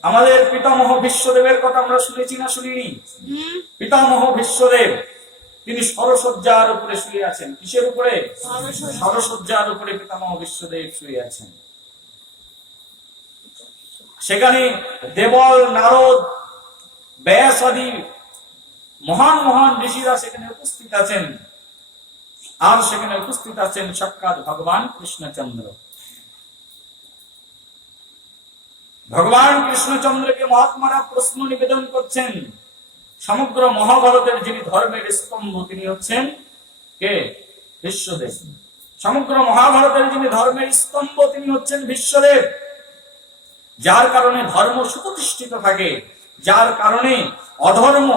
আমাদের পিতামহ বিশ্বদেবের কথা আমরা শুনেছি না শুনিনি? পিতামহ বিশ্বদেব তিনি সরসজ্জার উপরে শুয়ে আছেন। কিসের উপরে? সরসজ্জার উপরে পিতামহ বিশ্বদেব শুয়ে আছেন। সেখানে দেবল, নারদ, ব্যাস আদি মহান মহান ঋষিরা সেখানে উপস্থিত আছেন। আর সেখানে উপস্থিত আছেন সাক্ষাৎ ভগবান কৃষ্ণচন্দ্র। ভগবান কৃষ্ণচন্দ্রকে মহাত্মারা প্রশ্ন নিবেদন করছেন। সমগ্র মহাভারতের যিনি ধর্মের স্তম্ভ তিনি হচ্ছেন কে? বিশ্বদেব। সমগ্র মহাভারতের যিনি ধর্মের স্তম্ভ তিনি হচ্ছেন বিশ্বদেব। যার কারণে ধর্ম সুপ্রতিষ্ঠিত থাকে, যার কারণে অধর্ম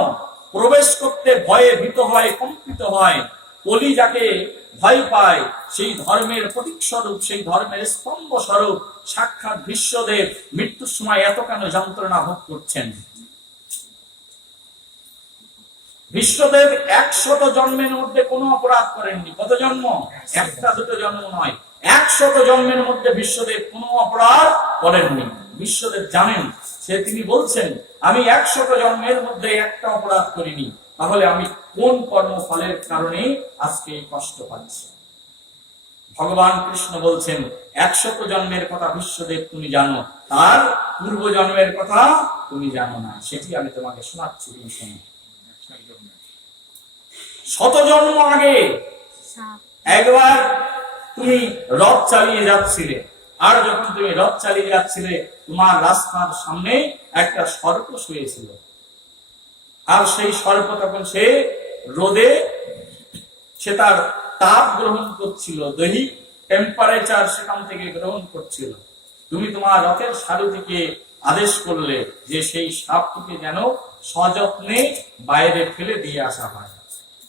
প্রবেশ করতে ভয়ে ভীত হয়, কম্পিত হয়। কলি যাকে ভয় পায়, সেই ধর্মের প্রতীক স্বরূপ, সেই ধর্মের স্তম্ভ স্বরূপ সাক্ষাৎ বিশ্বদেব মৃত্যুর সময় এত কেন যন্ত্রণা ভোগ করছেন? বিশ্বদেব 100 জন্মের মধ্যে কোনো অপরাধ করেননি। কত জন্ম? একটা দুটো জন্ম নয়, 100 জন্মের মধ্যে বিশ্বদেব কোনো অপরাধ করেননি। বিশ্বদেব জানেন, তিনি বলছেন আমি 100 জন্মের মধ্যে একটা অপরাধ করিনি, তাহলে আমি কোন কর্মফলের কারণে আজকে কষ্ট পাচ্ছি? ভগবান কৃষ্ণ বলছেন 100 জন্মের কথা বিশ্বদেব তুমি জানো, তার পূর্ব জন্মের কথা তুমি জানো না, সেটি আমি তোমাকে শোনাচ্ছি। তুমি শোনো। 100 জন্ম আগে একবার তুমি রথ চালিয়ে যাচ্ছিলে, আর যখন তুমি রথ চালিয়ে যাচ্ছিলে তোমার রাস্তার সামনে একটা সর্প শুয়েছিল। আর সেই সর্প তখন সে রোদে সে তার তাপ গ্রহণ করছিল, দৈহিক টেম্পারেচার সেখান থেকে গ্রহণ করছিল। তুমি তোমার রথের সারথিকে আদেশ করলে যে সেই সাপটিকে যেন সযত্নে বাইরে ফেলে দিয়ে আসা হয়।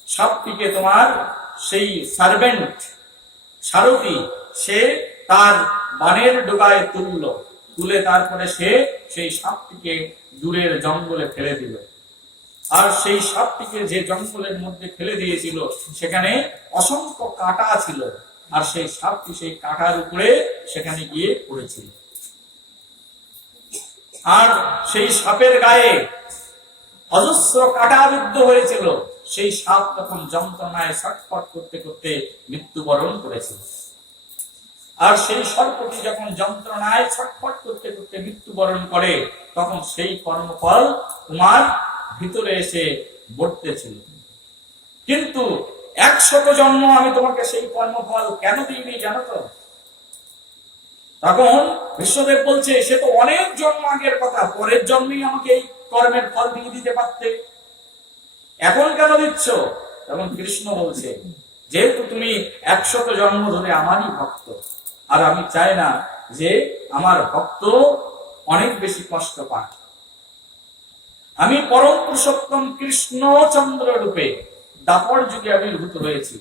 সাপটিকে তোমার সেই সার্ভেন্ট সারথি সে তার বানের ডোগায় তুলে তারপরে সে সেই সাপটিকে দূরের জঙ্গলে ফেলে দিল। আর সেই সাপটিকে যে জঙ্গলের মধ্যে ফেলে দিয়েছিল সেখানে অসংখ্য কাঁটা ছিল, আর সেই সাপটি সেই কাঁটার উপরে সেখানে গিয়ে পড়েছিল। আর সেই সাপের গায়ে অজস্র কাঁটা বিদ্ধ হয়েছিল। সেই সাপ তখন যন্ত্রণায় ছটফট করতে করতে মৃত্যুবরণ করেছিল। আর সেই সর্পটি যখন যন্ত্রণায় ছটফট করতে করতে মৃত্যুবরণ করে, তখন সেই কর্মফল তোমার ভিতরে এসে বর্তেছিল। কিন্তু 100 জন্ম আমি তোমাকে সেই কর্মফল কেন দিইনি জানো তো? তখন বিশ্বদেব বলছে সে তো অনেক জন্ম আগের কথা, পরের জন্মেই আমাকে এই কর্মের ফল দিয়ে দিতে পারতে, এখন কেন দিচ্ছ? তখন কৃষ্ণ বলছে যেহেতু তুমি 100 জন্ম ধরে আমারই ভক্ত, আর আমি চাই না যে আমার ভক্ত অনেক বেশি কষ্ট পায়। আমি পরম পুরুষোত্তম কৃষ্ণচন্দ্র রূপে দাপর যুগে আবির্ভূত হয়েছি।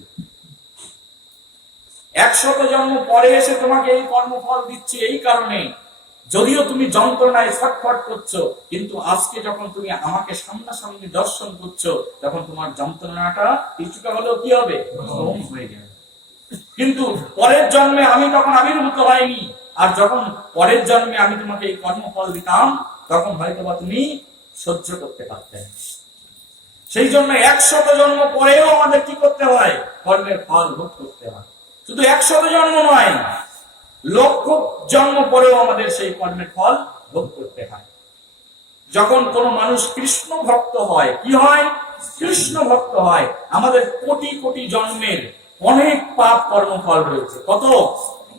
100 জন্ম পরে এসে তোমাকে এই কর্মফল দিচ্ছে এই কারণে, যদিও তুমি যন্ত্রণায় ছটফট করছো, কিন্তু আজকে যখন তুমি আমাকে সামনাসামনি দর্শন করছো, তখন তোমার যন্ত্রণাটা কিছুটা হলেও কি হবে, কম হয়ে যাবে। কিন্তু পরের জন্মে আমি তখন আবির্ভূত হয়নি, আর যখন পরের জন্মে আমি তোমাকে এই কর্মফল দিতাম, তখন হয়তোবা তুমি সহ্য করতে পারতে। সেই জন্য 100 জন্ম পরেও আমাদের কি করতে হয়, কর্মের ফল ভোগ করতে হয়। শুধু 100 জন্ম নয়, লক্ষ জন্ম পরেও আমাদের সেই কর্মের ফল ভোগ করতে হয়। যখন কোন মানুষ কৃষ্ণ ভক্ত হয়, কি হয়, কৃষ্ণ ভক্ত হয়, আমাদের কোটি কোটি জন্মের অনেক পাপ কর্মফল রয়েছে। কত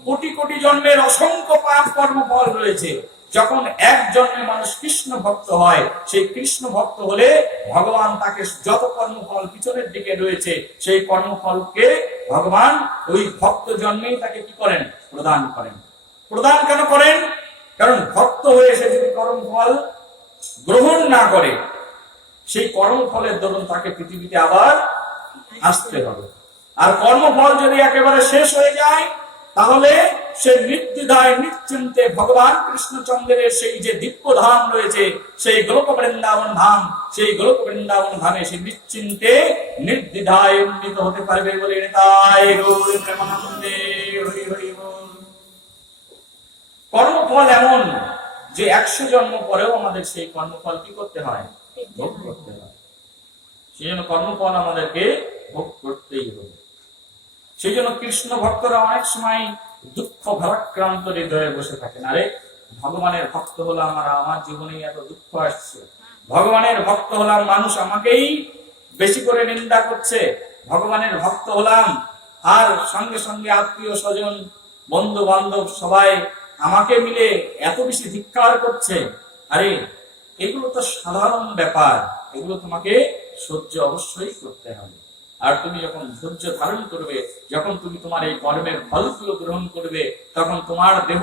কোটি কোটি জন্মের অসংখ্য পাপ কর্মফল রয়েছে। যখন এক জন্মে মানুষ কৃষ্ণ ভক্ত হয়, সেই কৃষ্ণ ভক্ত হলে ভগবান তাকে যত কর্মফল পিছনের দিকে রয়েছে, সেই কর্মফলকে ভগবান ওই ভক্ত জন্মেই তাকে কি করেন, প্রদান করেন। প্রদান কেন করেন? কারণ ভক্ত হয়ে সে যদি কর্মফল গ্রহণ না করে, সেই কর্মফলের দরুন তাকে পৃথিবীতে আবার আসতে হবে। আর কর্মফল যদি একেবারে শেষ হয়ে যায়, তাহলে সে নির্দ্বিধায় নিশ্চিন্তে ভগবান কৃষ্ণচন্দ্রের সেই যে দিব্য ধাম রয়েছে, সেই গোলক বৃন্দাবন ধাম, সেই গোলক বৃন্দাবন ধামে সে নিশ্চিন্তে নির্দ্বিধায় উন্নীত হতে পারবে বলে তাই গৌর প্রেমানন্দে হরি হরি বল। কর্মফল এমন যে 100 জন্ম পরেও আমাদের সেই কর্মফল কি করতে হয়, ভোগ করতে হয়। সেই জন্য কর্মফল আমাদেরকে ভোগ করতেই হবে। সেই জন্য কৃষ্ণ ভক্তরা অনেক সময় দুঃখ ভারাক্রান্ত হৃদয়ে বসে থাকেন। আরে ভগবানের ভক্ত হলাম আর আমার জীবনে এত দুঃখ আসছে, ভগবানের ভক্ত হলাম মানুষ আমাকেই বেশি করে নিন্দা করছে, ভগবানের ভক্ত হলাম আর সঙ্গে সঙ্গে আত্মীয় স্বজন বন্ধু বান্ধব সবাই আমাকে মিলে এত বেশি ধিক্কার করছে। আরে এগুলো তো সাধারণ ব্যাপার, এগুলো তোমাকে সহ্য অবশ্যই করতে হবে। আর তুমি যখন ধৈর্য ধারণ করবে, যখন তুমি তোমার এই কর্মের ফলগুলো গ্রহণ করবে, তখন তোমার দেহ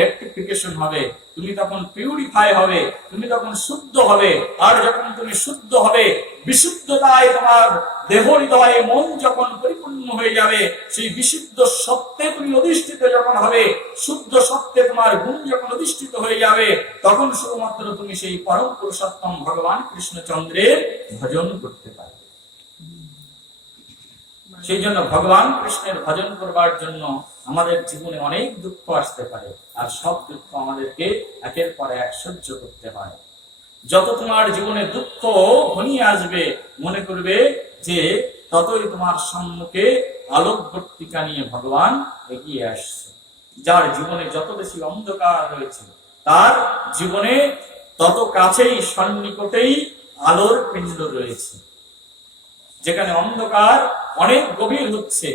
রেক্টিফিকেশন হবে, তুমি তখন পিউরিফাই হবে, তুমি তখন শুদ্ধ হবে। আর যখন তুমি শুদ্ধ হবে, বিশুদ্ধতায় তোমার দেহ হৃদয়ে মন যখন পরিপূর্ণ হয়ে যাবে, সেই বিশুদ্ধ সত্যে তুমি অধিষ্ঠিত যখন হবে, শুদ্ধ সত্যে তোমার গুণ যখন অধিষ্ঠিত হয়ে যাবে, তখন শুধুমাত্র তুমি সেই পরম পুরুষোত্তম ভগবান কৃষ্ণচন্দ্রের ভজন করতে পারবে। সেই জন্য ভগবান কৃষ্ণের ভজন করবার জন্য আমাদের জীবনে অনেক দুঃখ আসতে পারে, আর সব দুঃখ আমাদেরকে একের পর এক সহ্য করতে হয়। যত তোমার জীবনে দুঃখ ঘনিয়ে আসবে, মনে করবে যে ততই তোমার সম্মুখে আলোকবর্তিকা নিয়ে ভগবান এগিয়ে আসছে। যার জীবনে যত বেশি অন্ধকার রয়েছে, তার জীবনে তত কাছেই সন্নিকটেই আলোর পিণ্ড রয়েছে। যেখানে অন্ধকার অনেক গভীর হচ্ছে,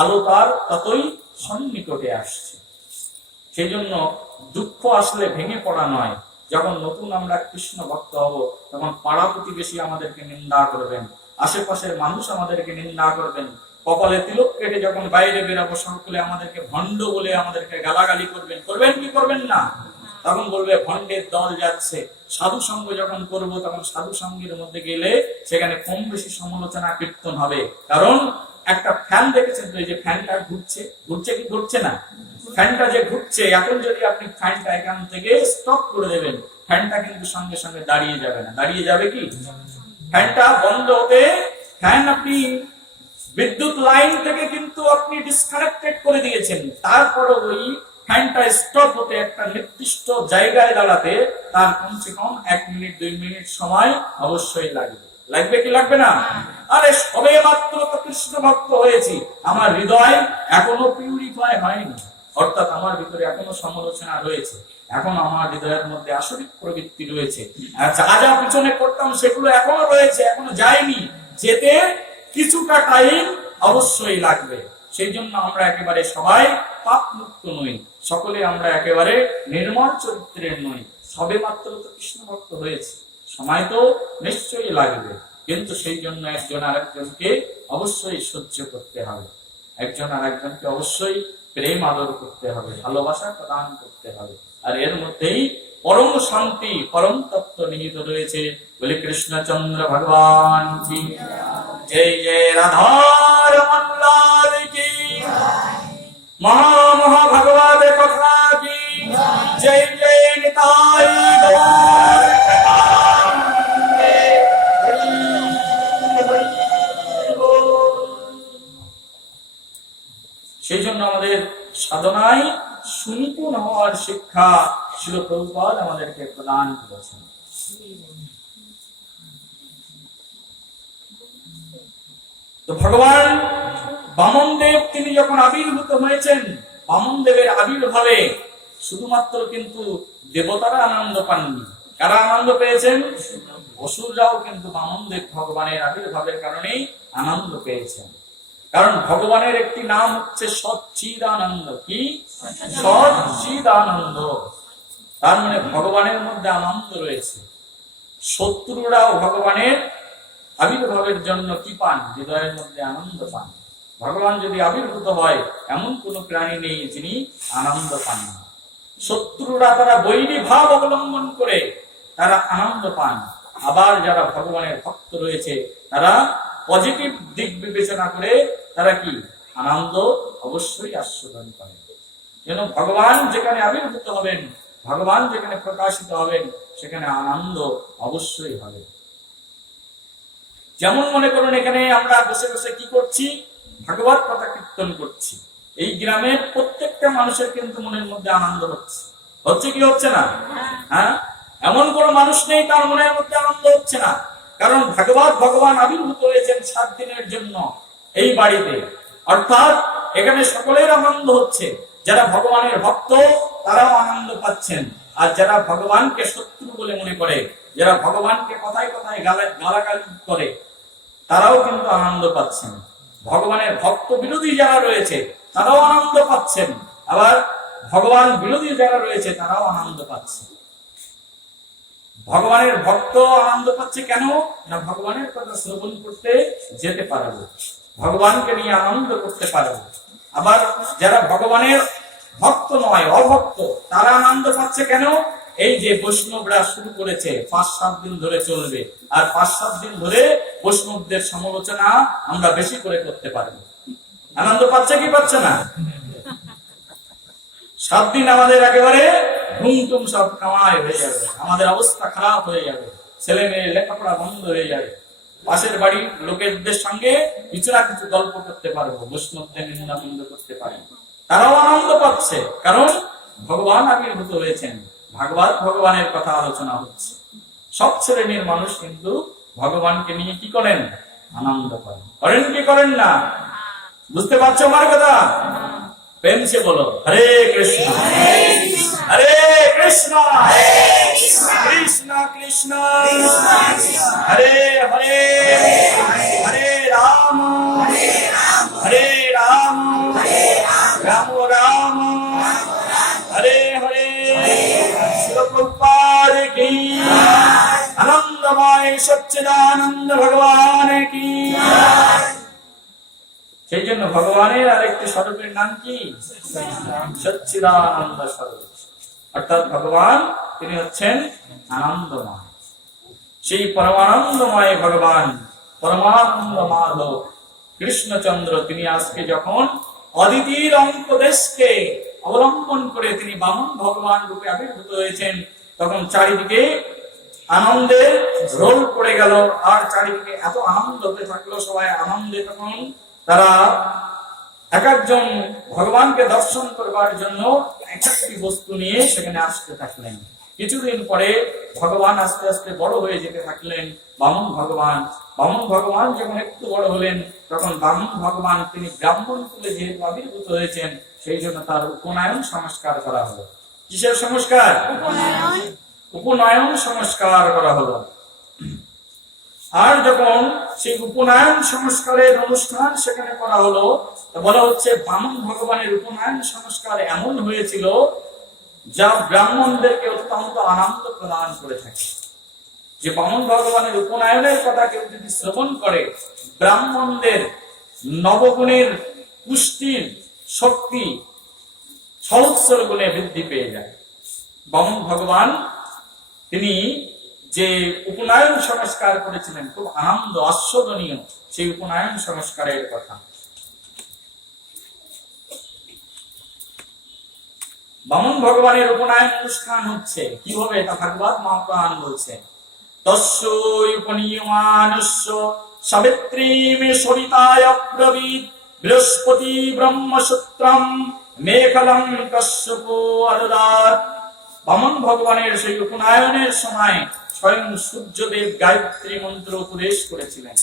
আলো তার ততই সন্নিকটে আসছে। সেই জন্য দুঃখ আসলে ভেঙে পড়া নয়। যখন নতুন আমরা কৃষ্ণ ভক্ত হব, তখন পাড়া প্রতিবেশী আমাদেরকে নিন্দা করবেন, আশেপাশের মানুষ আমাদেরকে নিন্দা করবেন, কপালে তিলক কেটে যখন বাইরে বেরোবো, সকলে আমাদেরকে ভণ্ড বলে আমাদেরকে গালাগালি করবেন। করবেন কি করবেন না? তখন বলবে ভণ্ডের দল যাচ্ছে। সাধু সঙ্গ যখন করব, তখন সাধু সঙ্গের মধ্যে গেলে সেখানে কম বেশি সমালোচনা কীর্তন হবে। কারণ একটা ফ্যান দেখেছেন তো, এই যে ফ্যানটা ঘুরছে, ঘুরছে কি ঘুরছে না? ফ্যানটা যে ঘুরছে, এখন যদি আপনি ফ্যানটা এখান থেকে স্টপ করে দেবেন, ফ্যানটা কিন্তু সঙ্গে সঙ্গে দাঁড়িয়ে যাবে না। দাঁড়িয়ে যাবে কি? ফ্যানটা বন্ধ হতে, ফ্যান আপনি বিদ্যুৎ লাইন থেকে কিন্তু আপনি ডিসকানেক্টেড করে দিয়েছেন, তারপরে ওই ফ্যানটা স্টপ হতে একটা নির্দিষ্ট জায়গায় দাঁড়াতে তার কমসে কম 1 মিনিট 2 মিনিট সময় অবশ্যই লাগবে। লাগবে কি লাগবে না? আরে সবে মাত্র তো কৃষ্ণ ভক্ত হয়েছি, আমার হৃদয় এখনো পিউরিফাই হয়নি, অর্থাৎ আমার ভিতরে এখনো সমালোচনা রয়েছে, এখন আমার হৃদয়ের মধ্যে আসরিক প্রবৃত্তি রয়েছে, যা যা পিছনে করতাম সেগুলো এখনো রয়েছে, এখনো যায়নি, যেতে কিছুটা টাইম অবশ্যই লাগবে। সেই জন্য আমরা একেবারে সবাই পাপ মুক্ত নই, সকলে আমরা একেবারে নির্মল চরিত্রের নই, সবে মাত্র তো কৃষ্ণ ভক্ত হয়েছে, সময় তো নিশ্চয়ই লাগবে। কিন্তু সেই জন্য একজন আরেকজনকে অবশ্যই সহ্য করতে হবে, একজন আরেকজনকে অবশ্যই প্রেম আদর করতে হবে, ভালোবাসা প্রদান করতে হবে। আর এর মধ্যেই পরম শান্তি, পরম তত্ত্ব নিহিত রয়েছে। বলে কৃষ্ণচন্দ্র ভগবান কি জয়, জয় রাধা রমন লাল কি। মহা ভগবতে কথা কি জয় জয় নিতাই গৌর প্রেমানন্দে। সেই জন্য আমাদের সাধনায় সুনিপুণ হওয়ার শিক্ষা শিল প্রভুপাদ আমাদেরকে প্রদান করেছেন। তো ভগবান বামনদেব তিনি যখন আবির্ভূত হয়েছেন, বামনদেবের আবির্ভাবে শুধুমাত্র কিন্তু দেবতারা আনন্দ পাননি। কারা আনন্দ পেয়েছেন? অসুররাও কিন্তু বামনদেব ভগবানের আবির্ভাবের কারণেই আনন্দ পেয়েছেন। কারণ ভগবানের একটি নাম হচ্ছে সচ্চিদানন্দ। কি? সচ্চিদানন্দ। তার মানে ভগবানের মধ্যে আনন্দ রয়েছে। শত্রুরাও ভগবানের আবির্ভাবের জন্য কি পান? হৃদয়ের মধ্যে আনন্দ পান। ভগবান যদি আবির্ভূত হয় এমন কোন প্রাণী নেই যিনি আনন্দ পান না। শত্রুরা তারা বৈরী ভাব অবলম্বন করে তারা আনন্দ পান। আবার যারা ভগবানের ভক্ত রয়েছে তারা পজিটিভ দিক বিবেচনা করে তারা কি? আনন্দ অবশ্যই আস্বাদন করেন। যেন ভগবান যেখানে আবির্ভূত হবেন, ভগবান যেখানে প্রকাশিত হবেন, সেখানে আনন্দ অবশ্যই হবে। যেমন মনে করুন এখানে আমরা বসে বসে কি করছি? ভাগবত কথা কীর্তন করছি। এই গ্রামের প্রত্যেকটা মানুষের কিন্তু মনের মধ্যে আনন্দ হচ্ছে। হচ্ছে কি হচ্ছে না? হ্যাঁ, এমন কোন মানুষ নেই তার মনের মধ্যে আনন্দ হচ্ছে না। কারণ ভগবান আবির্ভূত হয়েছেন 7 দিনের জন্য এই বাড়িতে, অর্থাৎ এখানে সকলের আনন্দ হচ্ছে। যারা ভগবানের ভক্ত তারাও আনন্দ পাচ্ছেন, আর যারা ভগবানকে শত্রু বলে মনে করে, যারা ভগবানকে কথায় কথায় গালাগালি করে, তারাও কিন্তু আনন্দ পাচ্ছেন। ভগবানের ভক্ত বিরোধী যারা রয়েছে তারাও আনন্দ পাচ্ছেন, আবার ভগবান বিরোধী যারা রয়েছে তারাও আনন্দ পাচ্ছে। ভগবানের ভক্ত আনন্দ পাচ্ছে কেন? না ভগবানের কথা শ্রবণ করতে যেতে পারবো, ভগবানকে নিয়ে আনন্দ করতে পারবো। আবার যারা ভগবানের ভক্ত নয়, অভক্ত, তারা আনন্দ পাচ্ছে কেন? এই যে বৈষ্ণবরা শুরু করেছে 5-7 দিন ধরে চলবে, আর 5-7 দিন ধরে বৈষ্ণবদের সমালোচনা আমরা বেশি করে করতে পারবো। আনন্দ পাচ্ছে কি পাচ্ছে না? 7 দিন আমাদের একেবারে ঘুমটুম সব কামাই হয়ে যাবে, আমাদের অবস্থা খারাপ হয়ে যাবে, ছেলে মেয়ে লেখাপড়া বন্ধ হয়ে যাবে। পাশের বাড়ির লোকেদের সঙ্গে কিছু না কিছু গল্প করতে পারবো, বৈষ্ণবদের নিন্দাবন্ধ করতে পারি। তারাও আনন্দ পাচ্ছে, কারণ ভগবান আবির্ভূত হয়েছেন, ভগবানের কথা আলোচনা হচ্ছে। সব শ্রেণীর মানুষ কিন্তু ভগবানকে নিয়ে কি করেন? আনন্দ করেন। করেন কি করেন না? বুঝতে পারছো আমার কথা? প্রেম সে বলো হরে কৃষ্ণ হরে কৃষ্ণ কৃষ্ণ কৃষ্ণ হরে হরে হরে রাম হরে রাম রাম রাম হরে হরে। শিল প্রভুপাদ কি আনন্দময় সচ্চিদানন্দ ভগবান কি। সেই জন্য ভগবানের আরেকটি স্বরূপের নাম কি? সচ্চিদানন্দ স্বরূপ। অর্থাৎ ভগবান তিনি হচ্ছেন আনন্দময়। সেই পরমানন্দময় ভগবান, পরমানন্দ মাধব কৃষ্ণচন্দ্র, তিনি আজকে যখন অদিতির অঙ্কদেশকে অবলম্বন করে তিনি বামন ভগবান রূপে আবির্ভূত হয়েছেন, তখন চারিদিকে আনন্দের রোল পড়ে গেল। আর চারিদিকে এত আনন্দ হতে থাকলো, সবাই আনন্দে তখন তারা এক একজন ভগবানকে দর্শন করবার জন্য এক একটি বস্তু নিয়ে সেখানে আসতে থাকলেন। কিছুদিন পরে ভগবান আস্তে আস্তে বড় হয়ে যেতে থাকলেন। বামন ভগবান যখন একটু বড় হলেন, তখন বামন ভগবান তিনি ব্রাহ্মণ কুলে যেহেতু আবির্ভূত হয়েছেন, সেই জন্য তার উপনয়ন সংস্কার করা হলো। কিসের সংস্কার? উপনয়ন সংস্কার করা হলো। আর যখন সেই উপনয়ন সংস্কারের অনুষ্ঠান সেখানে করা হলো, বলা হচ্ছে বামন ভগবানের উপনয়ন সংস্কার এমন হয়েছিল যা ব্রাহ্মণদেরকে অত্যন্ত আনন্দ প্রদান করে থাকে। যে বামন ভগবানের উপনয়নের কথা কেউ যদি শ্রবণ করে, ব্রাহ্মণদের নবগুণের পুষ্টির শক্তি সহস্র গুণে বৃদ্ধি পেয়ে যায়। বামন ভগবান তিনি যে উপনয়ন সংস্কার করেছিলেন, খুব আনন্দ আস্বাদনীয় সেই উপনয়ন সংস্কারের কথা। বামন ভগবানের উপনয়ন অনুষ্ঠান হচ্ছে কিভাবে, তা ভাগবত মহাপুরাণ বলছে। তস্যৈ উপনীয়মানস্য সাবিত্রীমে সবিতায় ব্রবীত বৃহস্পতি ব্রহ্মসূত্রম মেখলম কশ্যপ অদদাত। বামন ভগবানের সেই উপনয়নের সময় স্বয়ং সূর্যদেব গায়ত্রী মন্ত্র উপদেশ করেছিলেন।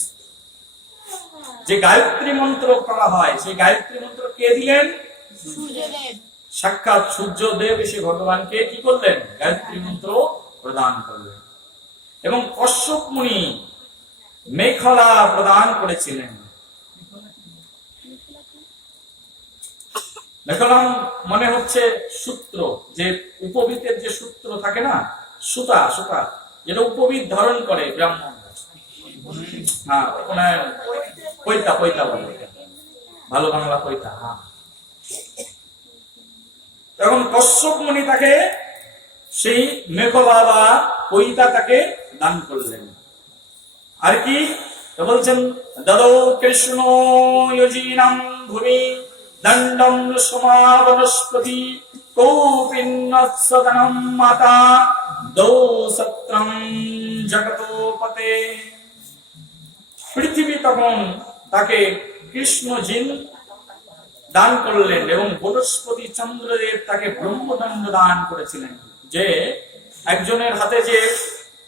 যে গায়ত্রী মন্ত্র করা হয়, সেই গায়ত্রী মন্ত্র কে দিলেন? সূর্যদেব। সাক্ষাৎ সূর্যদেব এসে ভগবানকে কি করলেন? গায়ত্রী মন্ত্র প্রদান করলেন। এবং কশ্যপ মুনি মেখলা প্রদান করেছিলেন। মেখলাম মানে হচ্ছে সূত্র, যে উপবীতের যে সূত্র থাকে না, সুতা, সুতা যেটা উপবীত ধারণ করে ব্রাহ্মণ। হ্যাঁ, পৈতা, পৈতা বলে, ভালো বাংলা পৈতা। হ্যাঁ, তখন কশ্যপ মুনি তাকে সেই মেখলা বা পৈতা তাকে দান করলেন। আর কি বলছেন? দদৌ কৃষ্ণ যোজিনাম ভূমি দণ্ডম সমাবনস্পতি কৌপিন্নৎসদনম মাতা দৌ সত্রম জগতোপতে। পৃথিবী তখন তাকে কৃষ্ণ জিন দান করলেন এবং বনস্পতি চন্দ্রদেব তাকে ব্রহ্মদণ্ড দান করেছিলেন। যে একজনের হাতে যে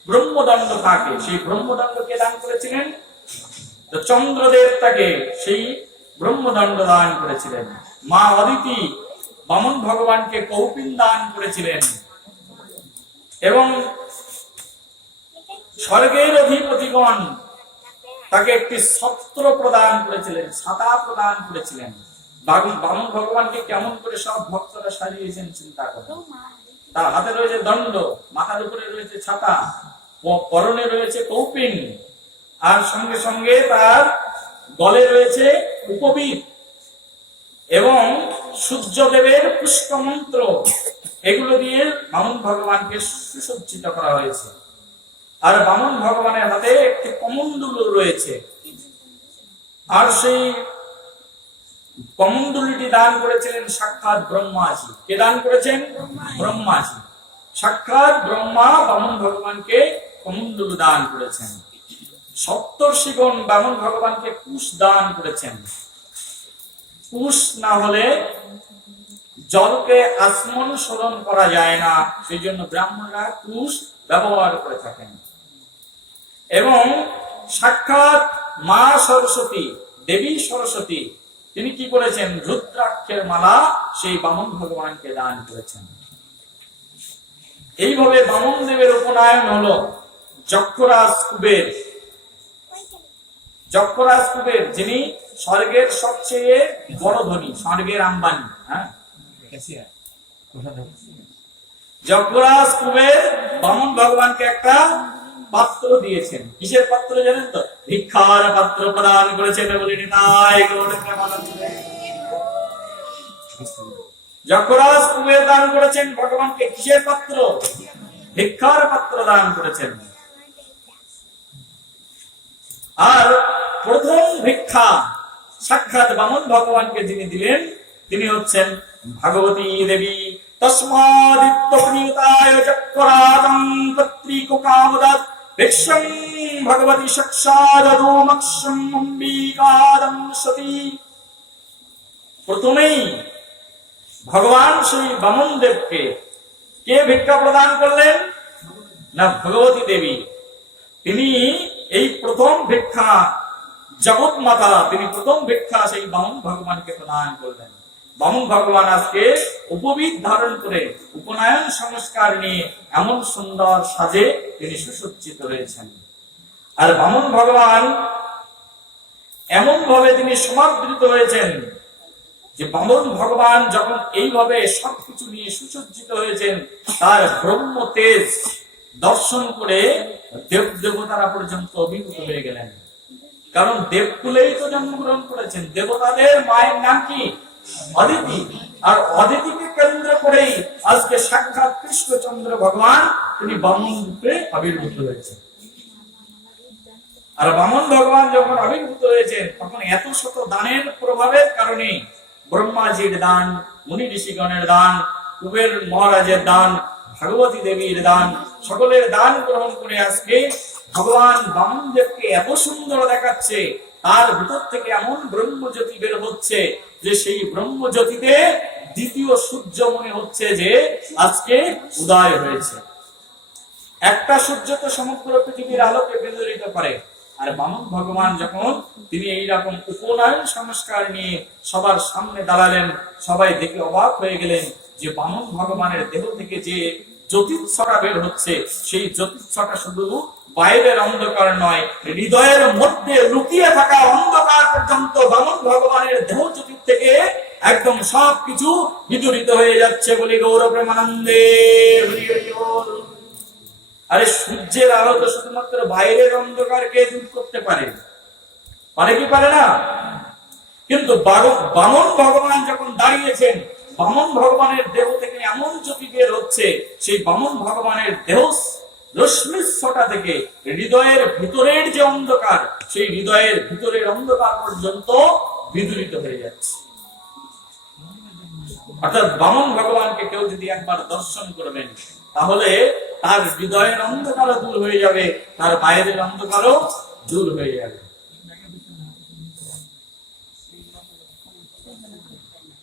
ব্রহ্মদণ্ড থাকে, সেই ব্রহ্মদণ্ডকে দান করেছিলেন। চন্দ্রদেব তাকে সেই ব্রহ্মদণ্ড দান করেছিলেন। মা অদিতি বামন ভগবানকে কৌপিন দান করেছিলেন এবং স্বর্গের অধিপতিগণ তাকে একটি ছত্র প্রদান করেছিলেন, ছাতা প্রদান করেছিলেন। বামন ভগবানকে কেমন করে সব ভক্তরা সাজিয়েছেন চিন্তা করুন। তার হাতে রয়েছে দণ্ড, মাথার উপরে রয়েছে ছাতা, পরনে রয়েছে কৌপিন, আর সঙ্গে সঙ্গে তার গলে রয়েছে উপবীত এবং সূর্যদেবের পুষ্পমন্ত্র। এগুলো দিয়ে বামন ভগবানকে সুসজ্জিত করা হয়েছে। আর বামন ভগবানের হাতে একটি কমণ্ডলু রয়েছে, আর সেই কমণ্ডলুটি দান করেছিলেন সাক্ষাৎ ব্রহ্মাজি। কে দান করেছেন? ব্রহ্মাজি। সাক্ষাৎ ব্রহ্মা বামন ভগবানকে কমণ্ডলু দান করেছেন। সপ্তর্ষিগণ বামন ভগবানকে কুশ দান করেছেন। কুশ না হলে জলকে আসমন শোধন করা যায় না, সেই জন্য ব্রাহ্মণরা কুশ ব্যবহার করে থাকেন। এবং সাক্ষাৎ মা সরস্বতী, দেবী সরস্বতী, তিনি কি করেছেন? রুদ্রাক্ষের মালা সেই বামন ভগবানকে দান করেছেন। এইভাবে বামন দেবের উপনয়ন হলো। যক্ষরাজ কুবের, যক্ষরাজ কুবের যিনি স্বর্গের সবচেয়ে বড় ধনী, স্বর্গের আম্বানি। হ্যাঁ, যক্ষরাজ কুবের বামন ভগবানকে একটা পাত্র দিয়েছেন। কিসের পাত্র জানেন তো? ভিক্ষার পাত্র প্রদান করেছেন। যক্ষরাজ কুবের দান করেছেন ভগবানকে কিসের পাত্র? ভিক্ষার পাত্র দান করেছেন। আর প্রথম ভিক্ষা সাক্ষাৎ বামন ভগবানকে যিনি দিলেন তিনি হচ্ছেন ভাগবতী দেবী। তস্মাদিত্য প্রিয়তায় চক্রাদং পত্রিকামদাৎ ভিক্ষং ভগবতী সাক্ষাদমক্ষং অম্বিকাদং সতী। প্রথমেই ভগবান শ্রী বামন দেবকে কে ভিক্ষা প্রদান করলেন? না, ভগবতী দেবী। তিনি এই প্রথম ভিক্ষা, জগৎ মাতা, তিনি প্রথম ভিক্ষা সেই বামন ভগবানকে প্রদান করলেন। বামন ভগবান আজকে উপবীত ধারণ করে উপনয়ন সংস্কার নিয়ে এমন সুন্দর সাজে তিনি সুসজ্জিত হয়েছেন। আর বামন ভগবান এমন ভাবে তিনি সমাদৃত হয়েছেন যে বামন ভগবান যখন এইভাবে সবকিছু নিয়ে সুসজ্জিত হয়েছেন, তার ব্রহ্ম তেজ দর্শন করে দেব দেবতারা পর্যন্ত অভিভূত হয়ে গেলেন। কারণ দেবকুলেই তো জন্মগ্রহণ করেছেন। দেবতাদের মায়ের নাম কি? অদিতি। আর অদিতিকে কেন্দ্র করেই আজকে সাক্ষাৎ কৃষ্ণচন্দ্র ভগবান তিনি বামন রূপে আবির্ভূত হয়েছেন। আর বামন ভগবান যখন আবির্ভূত হয়েছেন তখন এত শত দানের প্রভাবের কারণে ব্রহ্মাজির দান, মুনি ঋষিগণের দান, কুবের মহারাজের দান, ভগবতী দেবীর দান, সকলের দান গ্রহণ করে আজকে ভগবান বামনদেবকে এত সুন্দর দেখাচ্ছে, তার ভিতর থেকে এমন ব্রহ্মজ্যোতি বের হচ্ছে যে সেই ব্রহ্মজ্যোতিতে দ্বিতীয় সূর্য মনে হচ্ছে যে আজকে উদয় হয়েছে। একটা সূর্য তো সমগ্র পৃথিবীর আলোকে বিদরিত করে, আর বামন ভগবান যখন তিনি এইরকম উপনয়ন সংস্কার নিয়ে সবার সামনে দাঁড়ালেন, সবাই দেখে অবাক হয়ে গেলেন যে বামন ভগবানের দেহ থেকে যে জ্যোতিচ্ছটা বের হচ্ছে, সেই জ্যোতিচ্ছটা শুধু বাইরের অন্ধকার নয়, হৃদয়ের মধ্যে লুকিয়ে থাকা অন্ধকার পর্যন্ত বামন ভগবানের দেহ জ্যোতি থেকে একদম সবকিছু বিদরিত হয়ে যাচ্ছে। বলি গৌর প্রেমানন্দে। আরে সূর্যের আলো তো শুধুমাত্র বাইরের অন্ধকারকে দূর করতে পারে, পারে কি পারে না? কিন্তু বামন ভগবান যখন দাঁড়িয়েছেন, বামন ভগবানের দেহ থেকে এমন জ্যোতি বের হচ্ছে, সেই বামন ভগবানের দেহ রশ্মিচ্ছটা থেকে হৃদয়ের ভিতরের যে অন্ধকার, সেই হৃদয়ের ভিতরের অন্ধকার পর্যন্ত বিদূরিত হয়ে যাচ্ছে। অর্থাৎ বামন ভগবানকে কেউ যদি একবার দর্শন করবেন, তাহলে তার হৃদয়ের অন্ধকারও দূর হয়ে যাবে, তার বাইরের অন্ধকারও দূর হয়ে যাবে।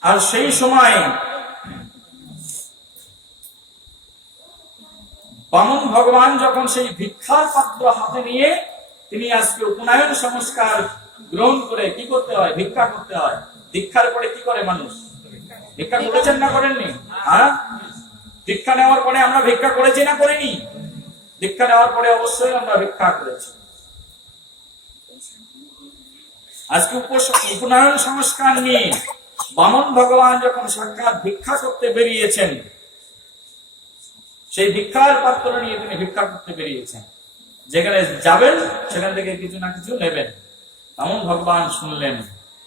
আর সেই সময় বামন ভগবান যখন সেই ভিক্ষার পাত্র হাতে নিয়ে তিনি আজকে উপনয়ন সংস্কার গ্রহণ করে কি করতে হয়? ভিক্ষা করতে হয়। দীক্ষার পরে কি করে মানুষ? ভিক্ষা করেছেন না করেননি? হ্যাঁ, দীক্ষা নেওয়ার পরে আমরা ভিক্ষা করেছি না করিনি? দীক্ষা নেওয়ার পরে অবশ্যই আমরা ভিক্ষা করেছি। আজকে উপনয়ন সংস্কার নিয়ে বামন ভগবান যখন সাক্ষাৎ ভিক্ষা করতে বেরিয়েছেন, সেই ভিক্ষার পাত্র নিয়ে তিনি ভিক্ষা করতে বেরিয়েছেন। যেখানে যাবেন সেখান থেকে কিছু না কিছু নেবেন। বামন ভগবান শুনলেন।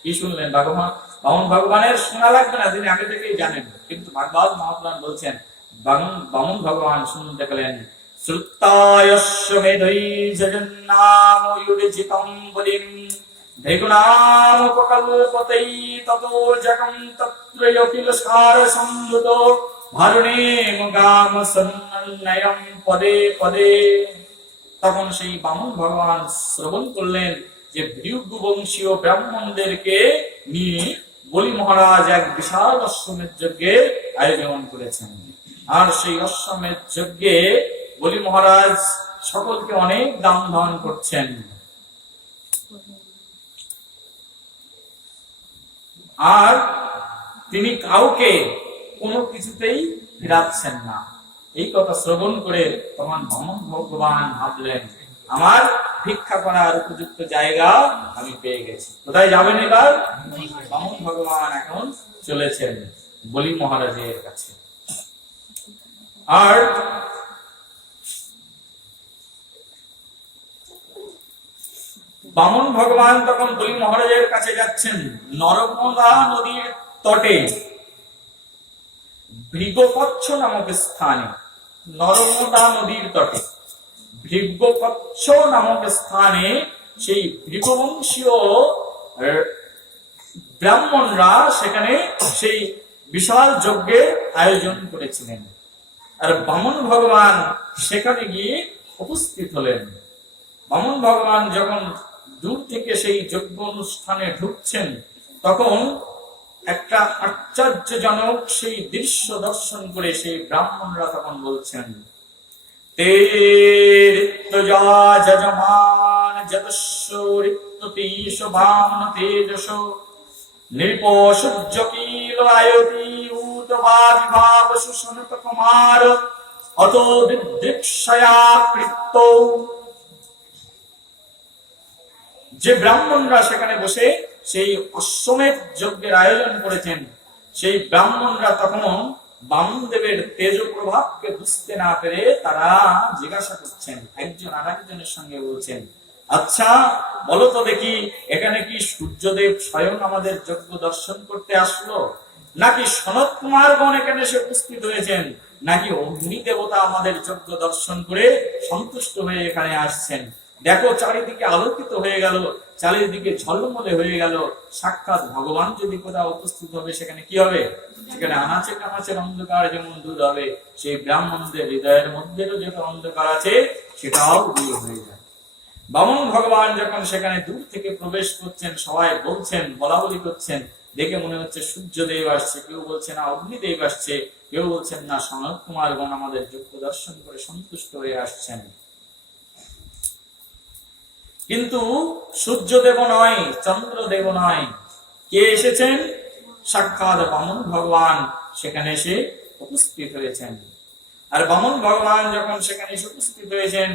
কি শুনলেন? বামন ভগবানের শোনা লাগবে না, তিনি আগে থেকেই জানেন। কিন্তু ভাগবত মহাপুরাণ বলছেন বামন ভগবান শুনতে পেলেন, শ্রুতায়স্য মেধৈ জগন্নাম ইউরিজিতম বলিম ভেগুনাম উপকল্পতৈ ততো জগম তত্রয়োকিল সার সম্ভুত ভারুণে গাম সন্নয়ম পদে পদে। তখন সেই বামন ভগবান শ্রবণ করলেন যে ভৃগু বংশীয় ব্রাহ্মণদেরকে নিয়ে বলি মহারাজ এক বিশাল অশ্বমেধ যজ্ঞের আয়োজন করেছেন। আর সেই অশ্বমেধ যজ্ঞে বলি মহারাজ সকলকে অনেক দান ধান করছেন। আর তিনি কাউকে কোনো কিছুতেই ফিরাচ্ছেন না। এই কথা শ্রবণ করে তখন বামন ভগবান ভাবলেন, আমার ভিক্ষা করার উপযুক্ত জায়গা আমি পেয়ে গেছি। কোথায় যাবেন এবার? বামন ভগবান এখন চলেছেন বলি মহারাজের কাছে। আর বামন ভগবান তখন বলি মহারাজের কাছে যাচ্ছেন। নর্মদা নদীর তটে ভৃগকচ্ছ নামক স্থানে, নর্মদা নদীর তটে ভৃগকচ্ছ নামক স্থানে সেই ভৃগবংশীয় ব্রাহ্মণরা সেখানে সেই বিশাল যজ্ঞের আয়োজন করেছিলেন। আর বামন ভগবান সেখানে গিয়ে উপস্থিত হলেন। বামন ভগবান যখন দূর থেকে সেই যজ্ঞ অনুষ্ঠানে ঢুকছেন, তখন একটা আশ্চর্যজনক সেই দৃশ্য দর্শন করে সেই ব্রাহ্মণরা তখন বলছেন, কুমার অত বিদৃক্ষয়া কৃত্য। যে ব্রাহ্মণরা সেখানে বসে সেই অশ্বমেধ যজ্ঞের আয়োজন করেছেন, সেই ব্রাহ্মণরা তখন বামনদেবের তেজ প্রভাবকে বুঝতে না পেরে তারা জিজ্ঞাসা করছেন, একজন আর একজনের সঙ্গে বলছেন, আচ্ছা বলো তো দেখি, এখানে কি সূর্যদেব স্বয়ং আমাদের যজ্ঞ দর্শন করতে আসলো, নাকি সনত কুমারগণ এখানে এসে উপস্থিত হয়েছেন, নাকি অগ্নি দেবতা আমাদের যজ্ঞ দর্শন করে সন্তুষ্ট হয়ে এখানে আসছেন? দেখো চারিদিকে আলোকিত হয়ে গেল, চারিদিকে ঝলমলে হয়ে গেল। সাক্ষাৎ ভগবান যদি কোথাও উপস্থিত হবে, সেখানে কি হবে? সেখানে আনাচে কানাচের অন্ধকার যেমন দূর হবে, সেই ব্রাহ্মণদের হৃদয়ের মধ্যেও যেটা অন্ধকার আছে সেটাও দূর হয়ে যায়। বামন ভগবান যখন সেখানে দূর থেকে প্রবেশ করছেন, সবাই বলছেন, বলা বলি করছেন, দেখে মনে হচ্ছে সূর্যদেব আসছে, কেউ বলছে না অগ্নিদেব আসছে, কেউ বলছেন না সনত কুমারগণ আমাদের যোগ্য দর্শন করে সন্তুষ্ট হয়ে আসছেন। কিন্তু সূর্যদেব নয়, চন্দ্রদেব নয়, কে এসেছেন? সাক্ষাৎ বামন ভগবান সেখানে এসে উপস্থিত হয়েছেন। আর বামন ভগবান যখন সেখানে এসে উপস্থিত হয়েছেন,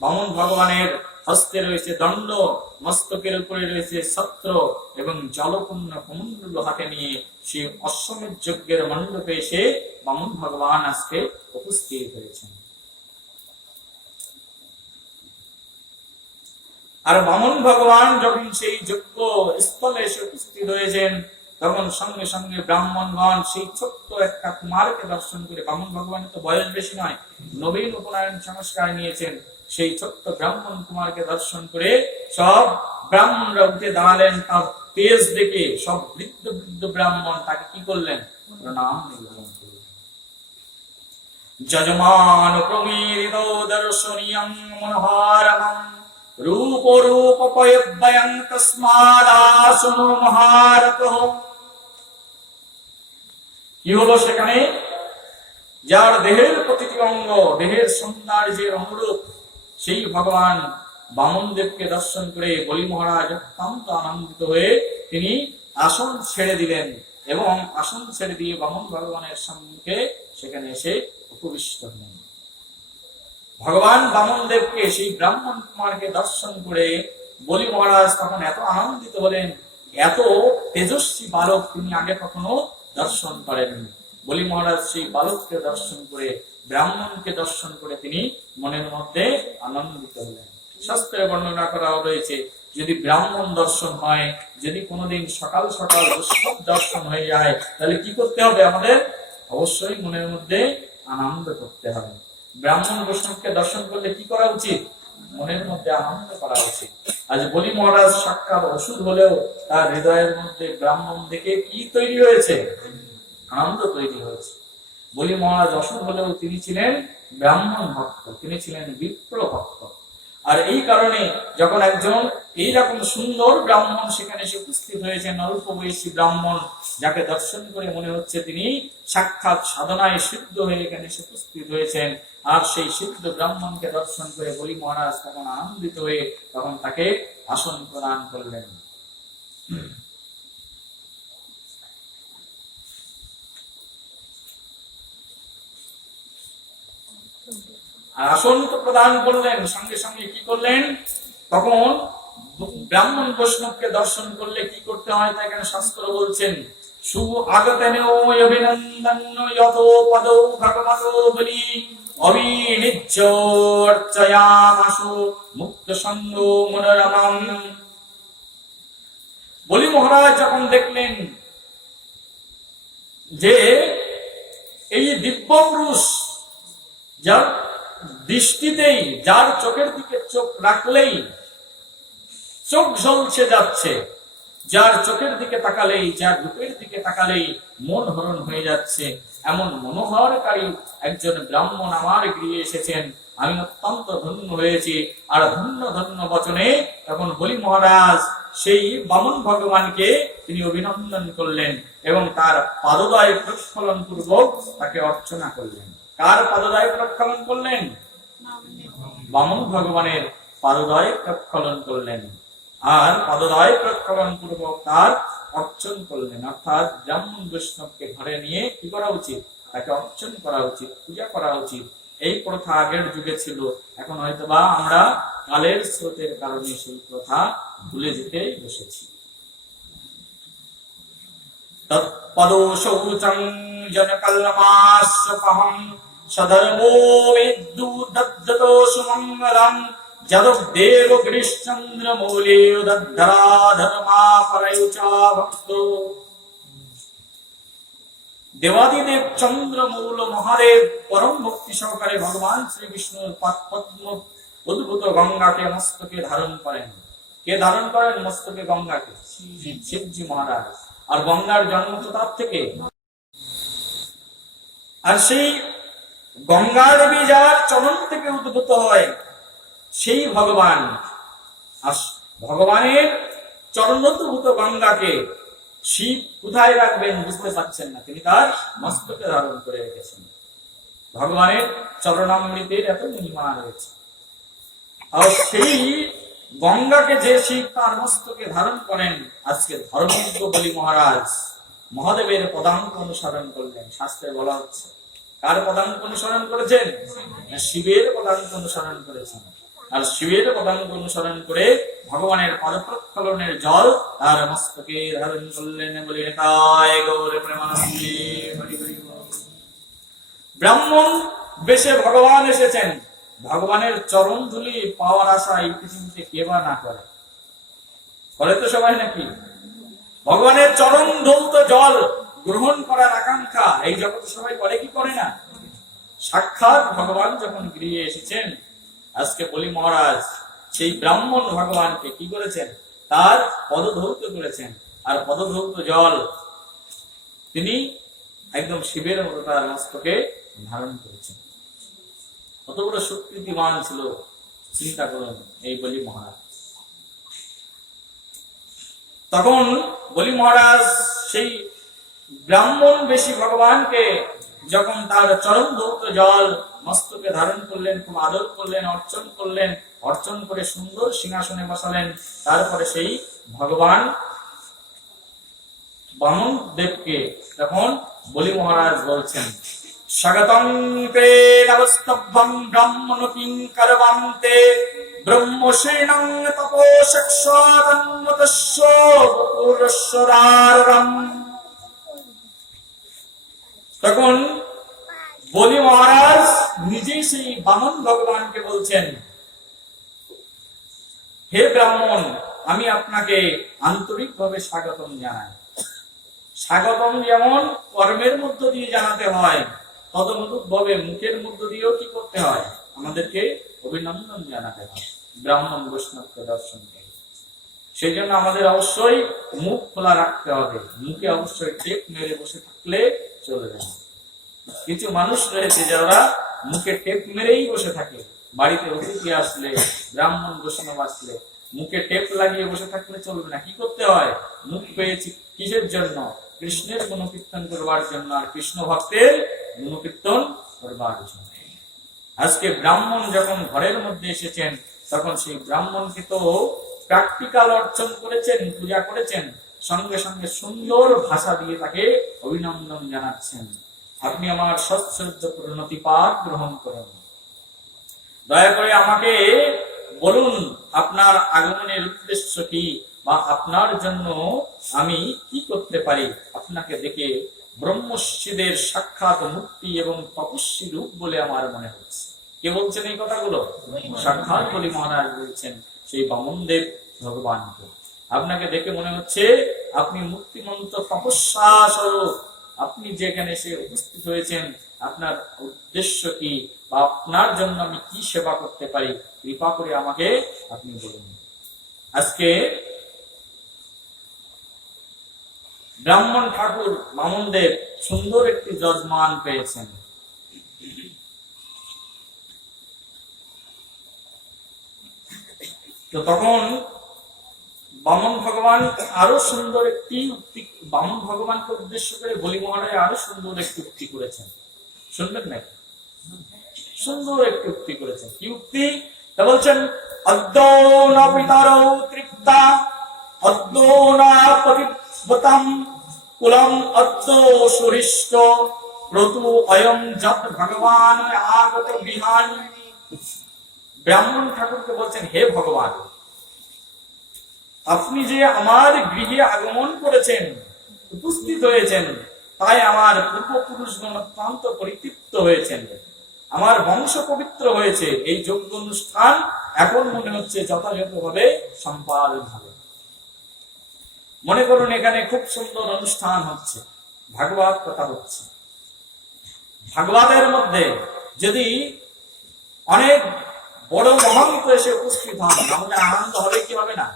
বামন ভগবানের হস্তে রয়েছে দণ্ড, মস্তকের উপরে রয়েছে ছত্র এবং জলপূর্ণ কমণ্ডল হাতে নিয়ে সেই অশ্বমেধ যজ্ঞের মণ্ডপে এসে বামন ভগবান আজকে উপস্থিত হয়েছেন। আর বামন ভগবান যখন সেই যজ্ঞ স্থলে এসে উপস্থিত হয়েছেন, তখন সঙ্গে সঙ্গে ব্রাহ্মণগণ সেই ছোট্ট একটা কুমারকে দর্শন করে, বামন ভগবানের তো বয়স বেশি নয়, নবীন উপনয়ন সংস্কার নিয়েছেন, সেই ছোট্ট ব্রাহ্মণ কুমারকে দর্শন করে সব ব্রাহ্মণরা উঠে দাঁড়ালেন। তার তেজ দেখে সব বৃদ্ধ বৃদ্ধ ব্রাহ্মণ তাকে কি করলেন? প্রণাম নিবেদন করলেন। যজমান প্রমীরিত দর্শনীয়ং মনোহারমং রূপ রূপ পয়ব্যয়ং তস্মাদাসনো মহারতঃ। কি হলো সেখানে? যার দেহের প্রতিটি অঙ্গ দেহের সৌন্দর্যের অনুরূপ, সেই ভগবান বামন দেবকে দর্শন করে বলি মহারাজ অত্যন্ত আনন্দিত হয়ে তিনি আসন ছেড়ে দিলেন এবং আসন ছেড়ে দিয়ে বামন ভগবানের সম্মুখে সেখানে এসে উপবিষ্ট হলেন। ভগবান বামন দেবকে, সেই ব্রাহ্মণ কুমারকে দর্শন করে বলি মহারাজ তখন এত আনন্দিত হলেন, এত তেজস্বী বালক তিনি আগে কখনো দর্শন করেননি। বলি মহারাজ সেই বালককে দর্শন করে, ব্রাহ্মণকে দর্শন করে তিনি মনের মধ্যে আনন্দিত হলেন। শাস্ত্রে বর্ণনা করা রয়েছে, যদি ব্রাহ্মণ দর্শন হয়, যদি কোনোদিন সকাল সকাল বৈষ্ণব দর্শন হয়ে যায়, তাহলে কি করতে হবে? আমাদের অবশ্যই মনের মধ্যে আনন্দ করতে হবে। ব্রাহ্মণ বৈষ্ণবকে দর্শন করলে কি করা উচিত? মনের মধ্যে আনন্দ করা উচিত। আজ বলি মহারাজ সাক্ষাৎ ওষুধ হলেও তার হৃদয়ের মধ্যে ব্রাহ্মণ দেখে কি তৈরি হয়েছে? আনন্দ তৈরি হয়েছে। বলি মহারাজ অসুর হলেও তিনি ছিলেন ব্রাহ্মণ ভক্ত, তিনি ছিলেন বিপ্র ভক্ত। আর এই কারণে যখন একজন এইরকম সুন্দর ব্রাহ্মণ সেখানে এসে উপস্থিত হয়েছেন, অল্প বয়সী ব্রাহ্মণ, যাকে দর্শন করে মনে হচ্ছে তিনি সাক্ষাৎ সাধনায় সিদ্ধ হয়ে এখানে এসে উপস্থিত হয়েছেন, আর সেই সিদ্ধ ব্রাহ্মণকে দর্শন করে বলি মহারাজ তখন আনন্দিত হয়ে তখন তাকে আসন প্রদান করলেন। আর আসন তো প্রদান করলেন, সঙ্গে সঙ্গে কি করলেন? তখন ব্রাহ্মণ বৈষ্ণবকে দর্শন করলে কি করতে হয় তা এখানে শাস্ত্র বলছেন। সু আগতেনো অভিনন্দন যত পদৌ ভগবতো বলি অবিনিচ্যর্চয়ামাসু মুক্ত সঙ্গ মনোরমম। বলি মহারাজ যখন দেখলেন যে এই দিব্য পুরুষ, যার দৃষ্টিতেই, যার চোখের দিকে চোখ রাখলেই চোখ ঝলসে যাচ্ছে, যার চোখের দিকে তাকালেই, যার রূপের দিকে তাকালেই মন হরণ হয়ে যাচ্ছে, এমন মনোহরকারী একজন ব্রাহ্মণ আমার গৃহে এসেছেন, আমি অত্যন্ত ধন্য হয়েছি। আর ধন্য ধন্য বচনে তখন বলি মহারাজ সেই বামন ভগবানকে তিনি অভিনন্দন করলেন এবং তার পাদদয় প্রস্ফলন পূর্বক তাকে অর্চনা করলেন। কার পাদদয় প্রস্ফলন করলেন? বামন ভগবানের পাদদয় প্রস্ফলন করলেন। আর পাদদয় প্রস্ফলন পূর্বক তার অর্চন করলেন। অর্থাৎ ব্রাহ্মণ বৈষ্ণবকে ঘরে নিয়ে কি করা উচিত? তাকে অর্চন করা উচিত, পূজা করা উচিত। এই প্রথা আগের যুগে ছিল, এখন হয়তোবা আমরা কালের স্রোতের কারণে সেই প্রথা ভুলে যেতে বসেছি। তৎপদো শৌচং জনকল্মাস্যপহং সধর্মো বিদ্যু দদ্দতো সুমঙ্গলং যদদেব গিরিশচন্দ্র মূলে দদ্ধরা ধর্মা পরয়ুচা ভক্ত। দেবাদিদেব চন্দ্রমৌল মহাদেব পরম ভক্তি সহকারে ভগবান শ্রী বিষ্ণুর পদ্ম উদ্ভূত গঙ্গাকে মস্তকে ধারণ করেন। কে ধারণ করেন মস্তকে গঙ্গাকে? শিবজি মহারাজ। আর গঙ্গার জন্ম তো তার থেকে। আর সেই গঙ্গা দেবী যার চরণ থেকে উদ্ভূত হয় সেই ভগবান, আর ভগবানের চরণোদ্ভূত গঙ্গাকে শিব কোথায় রাখবেন বুঝতে পারছেন না, তিনি তার মস্তকে ধারণ করে রেখেছেন। ভগবানের চরণামৃতের এত মহিমা রয়েছে। আর সেই গঙ্গাকে যে শিব তার মস্তকে ধারণ করেন, আজকে ধর্মজ্ঞ বলি মহারাজ মহাদেবের পদাঙ্ক অনুসরণ করলেন। শাস্ত্রে বলা হচ্ছে কার পদাঙ্ক অনুসরণ করেছেন? শিবের পদাঙ্ক অনুসরণ করেছেন। আর শিবের পদাঙ্ক অনুসরণ করে ভগবানের পদপ্রক্ষালনের জল তার মস্তকে ধারণ করলেন। বলি তাই গৌর প্রেমানন্দে হরি হরি বল। ব্রাহ্মণ বেশে ভগবান এসেছেন। ভগবানের চরণ ধুলি পাওয়ার আশা এই পৃথিবীতে কে বা না করে? করে তো সবাই নাকি? ভগবানের চরণ ধৌত জল গ্রহণ করার আকাঙ্ক্ষা এই জগতে সবাই করে কি করে না? সাক্ষাৎ ভগবান যখন গৃহে এসেছেন, আজকে বলি মহারাজ সেই ব্রাহ্মণ ভগবানকে কি করেছেন? তার পদধৌত করেছেন। আর পদধৌত জল তিনি একদম শিবের মতো তার মস্তকে ধারণ করেছেন। কত বড় সুকৃতিমান ছিল চিন্তা করুন এই বলি মহারাজ। তখন বলি মহারাজ সেই ব্রাহ্মণ বেশি ভগবানকে যখন তার চরণ ধৌত জল মস্তকে ধারণ করলেন, খুব আদর করলেন, অর্চন করলেন, অর্চন করে সুন্দর সিংহাসনে বসালেন। তারপরে সেই ভগবান বামন দেবকে তখন বলি মহারাজ বলছেন, স্বাগতং তে নবস্তভ্যং ব্রাহ্মণ কিংকরবান্তে ব্রহ্মশ্রেণং তপোশক্ষ্মতস্য পুরস্বরারম। তখন বলি মহারাজ নিজেই সেই বামন ভগবানকে বলছেন, হে ব্রাহ্মণ, আমি আপনাকে আন্তরিকভাবে স্বাগতম জানাই। স্বাগতম যেমন কর্মের মধ্য দিয়ে জানাতে হয়, তদনুরূপ ভাবে মুখের মধ্য দিয়েও কি করতে হয়? আমাদেরকে অভিনন্দন জানাতে হয় ব্রাহ্মণ বৈষ্ণবকে দর্শন করে। সেই জন্য আমাদের অবশ্যই মুখ খোলা রাখতে হবে। মুখে অবশ্যই টেপ মেরে বসে থাকলে চলবে না। কিছু মানুষ রয়েছে যারা মুখে টেপ মেরেই বসে থাকে। বাড়িতে অতিথি আসলে, ব্রাহ্মণ বৈষ্ণব আসলে মুখে টেপ লাগিয়ে বসে থাকলে চলবে না। কি করতে হয়? মুখ পেয়েছি কিসের জন্য? কৃষ্ণের গুণকীর্তন করবার জন্য, আর কৃষ্ণ ভক্তের গুণকীর্তন করবার জন্য। আজকে ব্রাহ্মণ যখন ঘরের মধ্যে এসেছেন, তখন সেই ব্রাহ্মণকে তো প্র্যাকটিক্যাল অর্চন করেছেন, পূজা করেছেন, সঙ্গে সঙ্গে সুন্দর ভাষা দিয়ে তাকে অভিনন্দন জানাচ্ছেন। আপনি আমার সৎসহ্য প্রণতিপাত গ্রহণ করুন। দয়া করে আমাকে বলুন আপনার আগমনের উদ্দেশ্য কি, বা আপনার জন্য আমি কি করতে পারি। আপনাকে দেখে ব্রহ্মর্ষিদের সাক্ষাৎ মুক্তি এবং তপস্বী রূপ বলে আমার মনে হচ্ছে। কে বলছেন এই কথাগুলো? সাক্ষাৎ বলি মহারাজ বলছেন সেই বামনদেব ভগবানকে। আপনাকে দেখে মনে হচ্ছে আপনি মুক্তিমন্ত তপস্যা স্বরূপ। আপনি যেখানে এসে উপস্থিত হয়েছেন, আপনার উদ্দেশ্য কি, বা আপনার জন্য আমি কি সেবা করতে পারি, কৃপা করে আমাকে আপনি বলুন। আজকে ব্রাহ্মণ ঠাকুর বামনদেব সুন্দর একটি যজমান পেয়েছেন। তো তখন বামন ভগবান আরো সুন্দর একটি উক্তি, বামন ভগবানকে উদ্দেশ্য করে বলি মহারাজ আরো সুন্দর একটি উক্তি করেছেন। শুনবেন নাকি? সুন্দর একটি উক্তি করেছেন। কি উক্তি? তা বলছেন, অদ্যৌ ন পিতরৌ তৃপ্তা অদ্যৌ ন পতিব্রতম কুলম অদ্যৌ সুরিষ্ট প্রতু অয়ং যত ভগবান আগত বিহান। ব্রাহ্মণ ঠাকুরকে বলছেন, হে ভগবান, আপনি যে আমার গৃহে আগমন করেছেন, উপস্থিত হয়েছেন, তাই আমার পূর্বপুরুষগণ অত্যন্ত পরিতৃপ্ত হয়েছেন, আমার বংশ পবিত্র হয়েছে। এই যজ্ঞ অনুষ্ঠান এখন মনে হচ্ছে যথাযথভাবে সম্পাদন হবে। মনে করুন এখানে খুব সুন্দর অনুষ্ঠান হচ্ছে, ভাগবত কথা হচ্ছে। ভাগবতের মধ্যে যদি অনেক বড় মহন্ত এসে উপস্থিত হন, আমাদের আনন্দ হবে কি হবে না?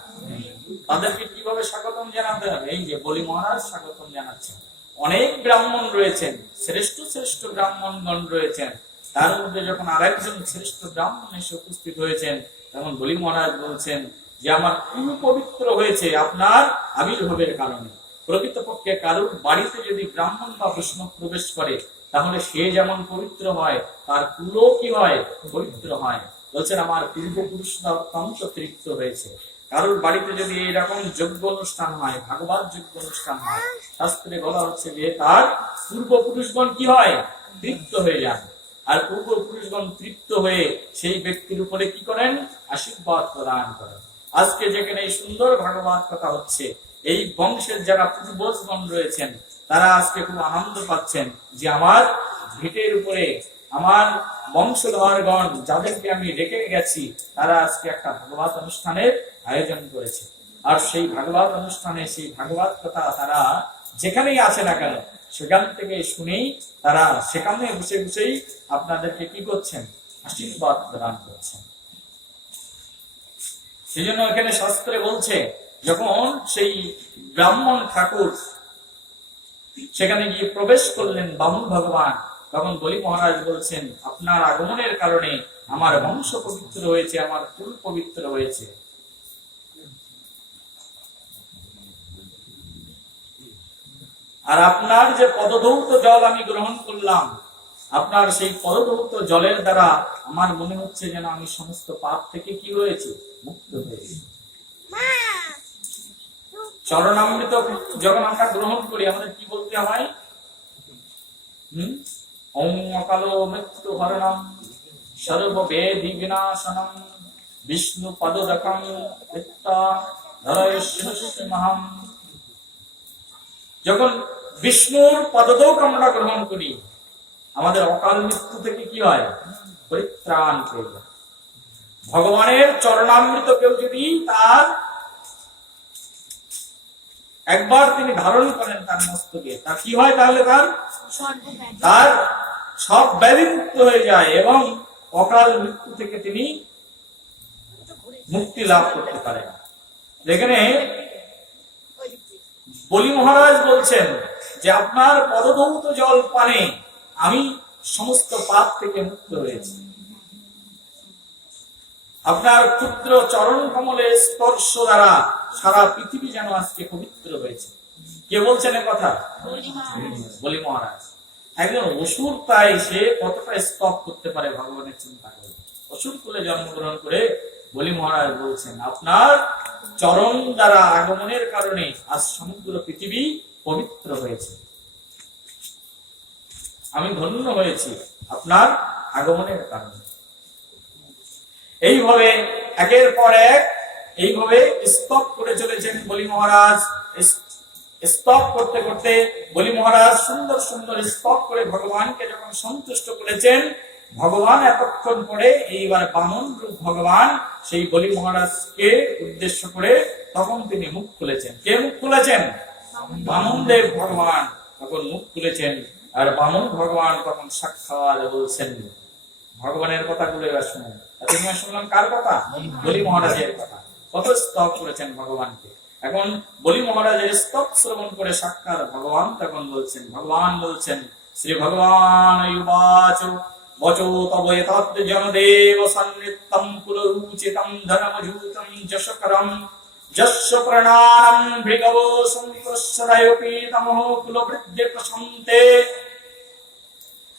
তাদেরকে কিভাবে স্বাগতম জানাতে হবে? এই যে বলি মহারাজ স্বাগতম জানাচ্ছেন। অনেক ব্রাহ্মণ রয়েছেন, শ্রেষ্ঠ শ্রেষ্ঠ ব্রাহ্মণগণ রয়েছেন, তার মধ্যে যখন আরেকজন শ্রেষ্ঠ ব্রাহ্মণ এসে উপস্থিত হয়েছেন, তখন বলি মহারাজ বলছেন যে আমার কুল পবিত্র হয়েছে আপনার আবির্ভাবের কারণে। প্রকৃতপক্ষে কারোর বাড়িতে যদি ব্রাহ্মণ বা বৈষ্ণব প্রবেশ করে, তাহলে সে যেমন পবিত্র হয়, তার কুলও কি হয়? পবিত্র হয়। বলছেন আমার পূর্বপুরুষরা অত্যন্ত তৃপ্ত হয়েছে। কারোর বাড়িতে যদি এরকম যজ্ঞ অনুষ্ঠান হয়, ভাগবত যজ্ঞ অনুষ্ঠান হয়, শাস্ত্রে বলা হচ্ছে যে তার পূর্বপুরুষগণ কি হয়? তৃপ্ত হয়ে যান। আর পূর্বপুরুষগণ তৃপ্ত হয়ে সেই ব্যক্তির উপরে কি করেন? আশীর্বাদ প্রদান করেন। আজকে যেখানে এই সুন্দর ভাগবত কথা হচ্ছে, এই বংশের যারা পূর্বজগণ রয়েছেন, তারা আজকে খুব আনন্দ পাচ্ছেন যে আমার ভিটের উপরে আমার বংশধরগণ যাদেরকে আমি রেখে গেছি, তারা আজকে একটা ভাগবত অনুষ্ঠানের আয়োজন করেছে। আর সেই ভাগবত অনুষ্ঠানে সেই ভাগবত কথা তারা যেখানেই আছে না কেন, সেখান থেকে শুনেই তারা সেখানে বসে বসেই আপনাদেরকে কি করছেন? আশীর্বাদ প্রদান করছেন। সেই জন্য এখানে শাস্ত্রে বলছে, যখন সেই ব্রাহ্মণ ঠাকুর সেখানে গিয়ে প্রবেশ করলেন বামুন ভগবান, তখন বলি মহারাজ বলছেন আপনার আগমনের কারণে আমার বংশ পবিত্র হয়েছে, আমার কুল পবিত্র হয়েছে। আর আপনার যে পদধৌত জল আমি গ্রহণ করলাম, আপনার সেই পদধৌত জলের দ্বারা আমার মনে হচ্ছে যেন আমি সমস্ত পাপ থেকে কি হয়েছে? মুক্ত হয়েছি। চরণামৃত যখন আমরা গ্রহণ করি, আমাদের কি বলতে হয়? ওম অকালো মৃত্যু হরণম সর্ববেদি বিনাশনম বিষ্ণু পদদকম মহাম। যখন বিষ্ণুর পদদক আমরা গ্রহণ করি, আমাদের অকাল মৃত্যু থেকে কি হয়? পরিত্রাণ পেয়ে যায়। ভগবানের চরণামৃত কেউ যদি তার একবার তিনি ধারণ করেন তার মস্তকে, তার কি হয়? তাহলে তার সব ব্যাধি মুক্ত হয়ে যায় এবং অকাল মৃত্যু থেকে তিনি মুক্তি লাভ করতে পারেন। যেখানে বলি মহারাজ বলছেন যে আপনার পদধৌত জল পানে আমি সমস্ত পাপ থেকে মুক্ত হয়েছি। আপনার ক্ষুদ্র চরণ কমলের স্পর্শ দ্বারা সারা পৃথিবী যেন আজকে পবিত্র হয়েছে। কে বলছেন এ কথা? বলি মহারাজ। একজন অসুর তাই সে কতটা স্তব করতে পারে ভগবানের চিন্তা করে। অসুর কুলে জন্মগ্রহণ করে বলি মহারাজ বলছেন আপনার চরণ দ্বারা আগমনের কারণে আজ সমগ্র পৃথিবী পবিত্র হয়েছে। আমি ধন্য হয়েছি আপনার আগমনের কারণে। এইভাবে একের পর এক এইভাবে স্তব করে চলেছেন বলি মহারাজ। স্তব করতে করতে বলি মহারাজ সুন্দর সুন্দর স্তব করে ভগবানকে যখন সন্তুষ্ট করেছেন, ভগবান এতক্ষণ পরে এইবার বামন রূপ ভগবান সেই বলি মহারাজকে উদ্দেশ্য করে তখন তিনি মুখ খুলেছেন। কে মুখ খুলেছেন? বামন দেব ভগবান তখন মুখ খুলেছেন। আর বামন ভগবান তখন সাক্ষাৎ বলছেন ভগবানের কথাগুলো। এবার শুনুন, শুনলাম কার কথা? বলি মহারাজের কথা। কত স্তব করেছেন ভগবানকে। এখন বলি মহারাজের স্তব শ্রবণ করে সাক্ষাৎ ভগবান তখন বলছেন, ভগবান বলছেন শ্রী ভগবান ইউবাচ বচো তব এতৎ জনদেব সন্নিত্যং কুলরুচিতং ধনমজুতং যশকরম যস্য প্রণানম ভৃগবো সংপ্রসরায়পি তমঃ কুলবৃদ্ধে প্রশন্তে।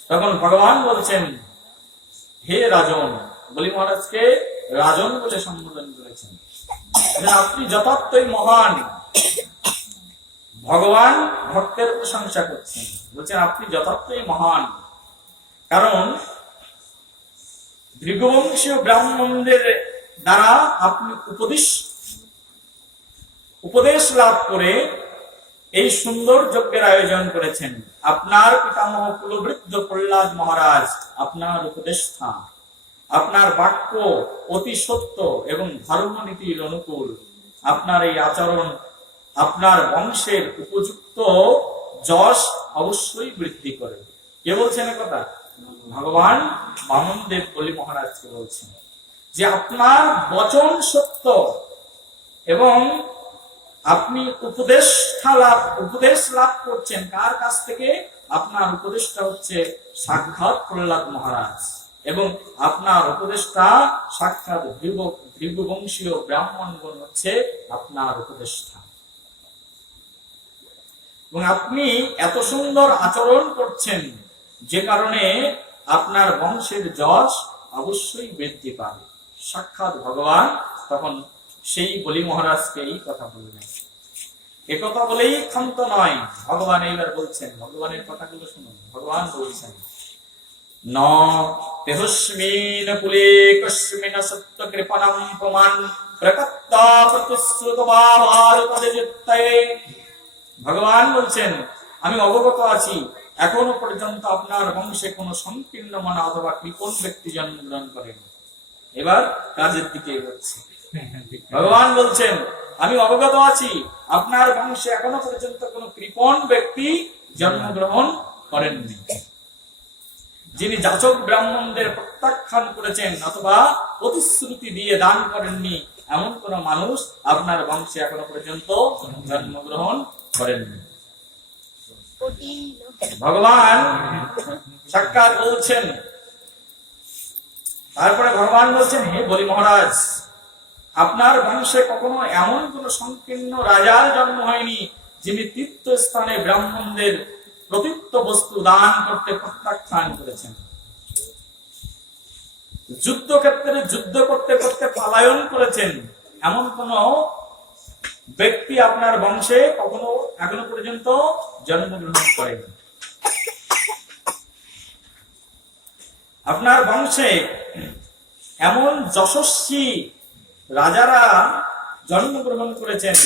তখন ভগবান বলছেন হে রাজন, বলি মহারাজকে রাজন বলে সম্বোধন করেছেন। আপনি যথার্থই মহান। ভগবান ভক্তের প্রশংসা করছেন, বলছেন আপনি যথার্থই মহান। কারণ ভৃগুবংশীয় ব্রাহ্মণদের দ্বারা আপনি উপদেশ লাভ করে এই সুন্দর যজ্ঞের আয়োজন করেছেন। আপনার পিতামহ কুলবৃদ্ধ প্রহ্লাদ মহারাজ আপনার উপদেষ্টা। আপনার বাক্য অতি সত্য এবং ধর্মনীতির অনুকূল। আপনার এই আচরণ আপনার বংশের উপযুক্ত যশ অবশ্যই বৃদ্ধি করে। কে বলছেন কথা? ভগবান বামন দেব বলি মহারাজকে বলছেন। যে আপনার বচন সত্য এবং আপনি উপদেশ লাভ করছেন কার কাছ থেকে? আপনার উপদেশটা হচ্ছে সাক্ষাৎ প্রহ্লাদ মহারাজ, এবং আপনার উপদেশটা সাক্ষাৎ ভৃগুবংশীয় ব্রাহ্মণগণ হচ্ছে আপনার উপদেষ্টা। এবং আপনি এত সুন্দর আচরণ করছেন যে কারণে আপনার বংশের যশ অবশ্যই বৃদ্ধি পাবে। সাক্ষাৎ ভগবান তখন সেই বলি মহারাজকে এই কথা বললেন। একথা বলেই ক্ষান্ত নয়, ভগবান এইবার বলছেন, ভগবানের কথাগুলো শুনুন। ভগবান বলছেন, ন তেহস্মিন কুলে কস্মিন সত্য কৃপণম প্রমাণ প্রকত্তা প্রতিশ্রুত ভারতদেজিত্তয়ে। ভগবান বলছেন, আমি অবগত আছি এখনো পর্যন্ত আপনার বংশে কোন সংকীর্ণ মনা অথবা কৃপণ ব্যক্তি জন্মগ্রহণ করেন। এবার কাজের দিকে এগোচ্ছে। ভগবান বলছেন, আমি অবগত আছি আপনার বংশে এখনো পর্যন্ত কোন কৃপণ ব্যক্তি জন্মগ্রহণ করেননি। যিনি যাচক ব্রাহ্মণদের প্রত্যাখ্যান করেছেন অথবা প্রতিশ্রুতি দিয়ে দান করেননি, এমন কোন মানুষ আপনার বংশে এখনো পর্যন্ত জন্মগ্রহণ করেননি। ভগবান সাক্ষাৎ বলছেন। তারপরে ভগবান বলছেন, হে বলি মহারাজ, আপনার বংশে কখনো এমন কোন সংকীর্ণ রাজার জন্ম হয়নি যিনি তীর্থস্থানে ব্রাহ্মণদের প্রতিত্ব বস্তু দান করতে প্রত্যাখ্যান করেছেন। যুদ্ধক্ষেত্রে যুদ্ধ করতে করতে পলায়ন করেছেন, এমন কোন ব্যক্তি আপনার বংশে কখনো এখনো পর্যন্ত জন্মগ্রহণ করেনি। আপনার বংশে এমন যশস্বী রাজারা জন্মগ্রহণ করেছেন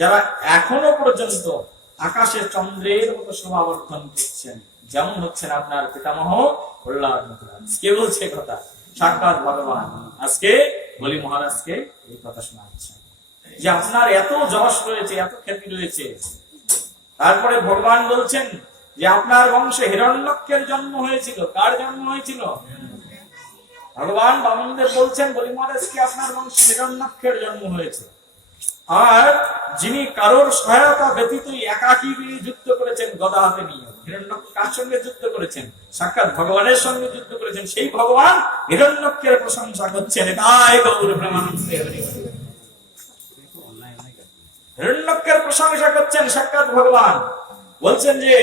যারা এখনো পর্যন্ত আকাশে চন্দ্রের মতো শোভাবর্ধন করছেন, যেমন হচ্ছেন আপনার পিতামহ প্রহ্লাদ মহারাজ। কে বলছে কথা? সাক্ষাৎ ভগবান আজকে বলি মহারাজকে এই কথা শোনাচ্ছেন যে আপনার এত যশ রয়েছে, এত খ্যাতি রয়েছে। তারপরে ভগবান বলছেন যে আপনার বংশে হিরণ্যকের জন্ম হয়েছিল। কার জন্ম হয়েছিল? ভগবান বামনদের বলছেন, বলি মহারাজকে আপনার বংশে হিরণ্যকের জন্ম হয়েছে। আর যিনি কারোর সহায়তা ব্যতীত একাকী যুদ্ধ করেছেন গদা হাতে নিয়ে, হিরণ্যক কার সঙ্গে যুদ্ধ করেছেন? সাক্ষাৎ ভগবানের সঙ্গে যুদ্ধ করেছেন। সেই ভগবান হিরণ্যকের প্রশংসা করছেন। তাই গৌর প্রেমানন্দে হিরণ্যকের প্রশংসা করছেন সাক্ষাৎ ভগবান। বলছেন যে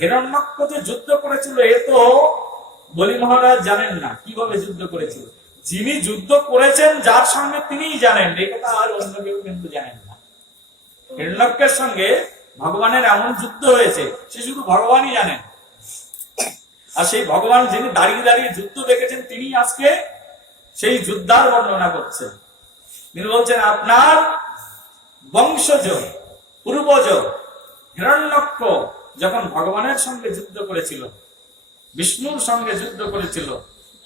হিরণ্যক যে যুদ্ধ করেছিল এ তো বলি মহারাজ জানেন না কিভাবে যুদ্ধ করেছিল। যিনি যুদ্ধ করেছেন যার সঙ্গে তিনিই জানেন, এই কথা আর অন্য কেউ কিন্তু জানেন না। হিরণ্যকের সঙ্গে ভগবানের এমন যুদ্ধ হয়েছে সে শুধু ভগবানই জানেন। আর সেই ভগবান যিনি দাঁড়িয়ে দাঁড়িয়ে যুদ্ধ দেখেছেন তিনি আজকে সেই যুদ্ধার বর্ণনা করছেন। তিনি বলছেন, আপনার বংশজ পূর্বজ হিরণ্যক যখন ভগবানের সঙ্গে যুদ্ধ করেছিল, বিষ্ণুর সঙ্গে যুদ্ধ করেছিল,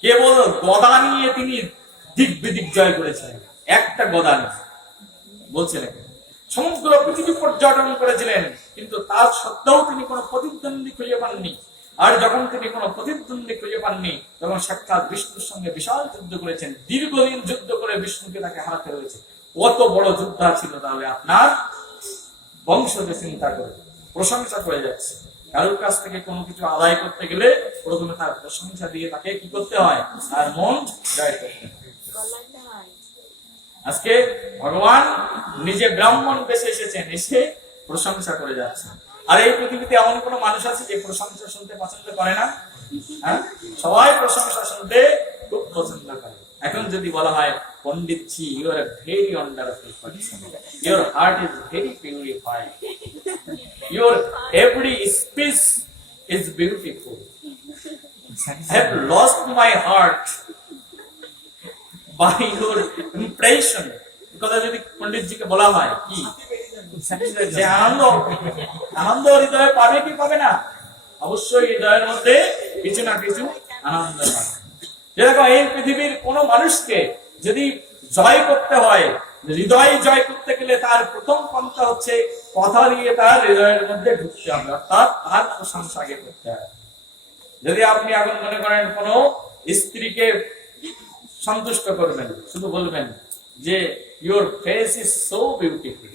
কেবল গদা নিয়ে তিনি দিক বিদিক জয় করেছিলেন। একটা গদা নিয়ে বলছিলেন সমগ্র পৃথিবী পর্যটন করেছিলেন, কিন্তু তার সত্ত্বেও তিনি কোনো প্রতিদ্বন্দ্বী খুঁজে পাননি। আর যখন তিনি কোনো প্রতিদ্বন্দ্বী খুঁজে পাননি তখন সাক্ষাৎ বিষ্ণুর সঙ্গে বিশাল যুদ্ধ করেছেন। দীর্ঘদিন যুদ্ধ করে বিষ্ণুকে তাকে হারাতে হয়েছে। কত বড় যোদ্ধা ছিল তাহলে আপনার বংশকে চিন্তা করে প্রশংসা করে যাচ্ছে। কারোর কাছ থেকে কোনো কিছু আদায় করতে গেলে প্রথমে তার প্রশংসা দিয়ে তাকে কি করতে হয়? আর মন জয় করতে হয়। আজকে ভগবান নিজে ব্রাহ্মণ বেশে এসেছেন, এসে প্রশংসা করে যাচ্ছেন। আর এই পৃথিবীতে এমন কোন মানুষ আছে যে প্রশংসা শুনতে পছন্দ করে না? হ্যাঁ, সবাই প্রশংসা শুনতে খুব পছন্দ করে। এখন যদি বলা হয়, Pandit ji, you are a very wonderful person. Your heart is very purified. Your every speech is beautiful. I have lost my heart by your impression. কথা যদি পন্ডিত জিকে বলা হয় কি যে আনন্দ হৃদয়ে পাবে কি পাবে না? অবশ্যই হৃদয়ের মধ্যে কিছু না কিছু আনন্দ পাবে। যেরকম এই পৃথিবীর কোন মানুষকে যদি জয় করতে হয়, হৃদয় জয় করতে গেলে তার প্রথম পন্থা হচ্ছে কথা দিয়ে তার হৃদয়ের মধ্যে ঢুকতে হবে, অর্থাৎ তার প্রশংসা আগে করতে হবে। যদি আপনি এখন মনে করেন কোন স্ত্রীকে সন্তুষ্ট করবেন, শুধু বলবেন যে your face is so beautiful.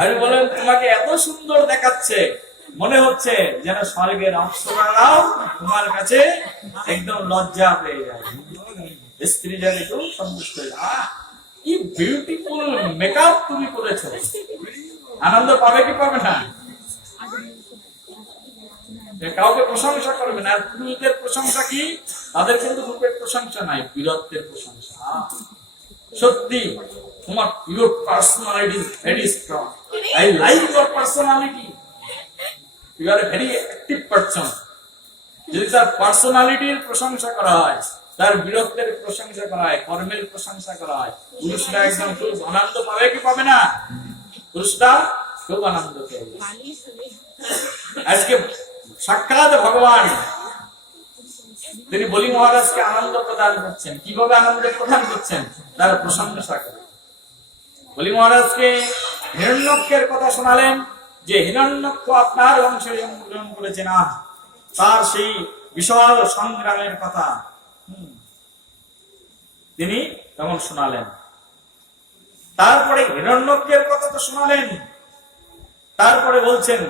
আর বলেন তোমাকে এত সুন্দর দেখাচ্ছে, মনে হচ্ছে যেন স্বর্গের অপ্সরারাও তোমার কাছে একদম লজ্জা পেয়ে যায়। স্ত্রী যেন একটু সন্তুষ্ট হয়ে যায়, কি বিউটিফুল মেকআপ তুমি করেছো। আনন্দ পাবে কি পাবে না? কাউকে প্রশংসা করবে না। আর পুরুষদের প্রশংসা কি? তাদের কিন্তু রূপের প্রশংসা নাই, বীরত্বের প্রশংসা। সত্যি তোমার your personality very strong, I like your personality, you are a very active person. যদি তার পার্সোনালিটির প্রশংসা করা হয়, তার বীরত্বের প্রশংসা করা হয়, কর্মের প্রশংসা করা হয়, পুরুষরা একদম খুব আনন্দ পাবে কি পাবে না? পুরুষরা খুব আনন্দ পাবে। আজকে সাক্ষাৎ ভগবান তিনি বলি মহারাজকে আনন্দ প্রদান করছেন। কিভাবে আনন্দ প্রদান করছেন? তার প্রশংসা করে। বলি মহারাজকে হিরণ্যকের কথা শোনালেন যে হিরণ্যক আপনার বংশে জন্মগ্রহণ করেছে না, তার সেই বিশাল সংগ্রামের কথা তিনি তখন শোনালেন। তারপরে হিরণ্যকের কথা তো শোনালেন, তারপরে বলছেন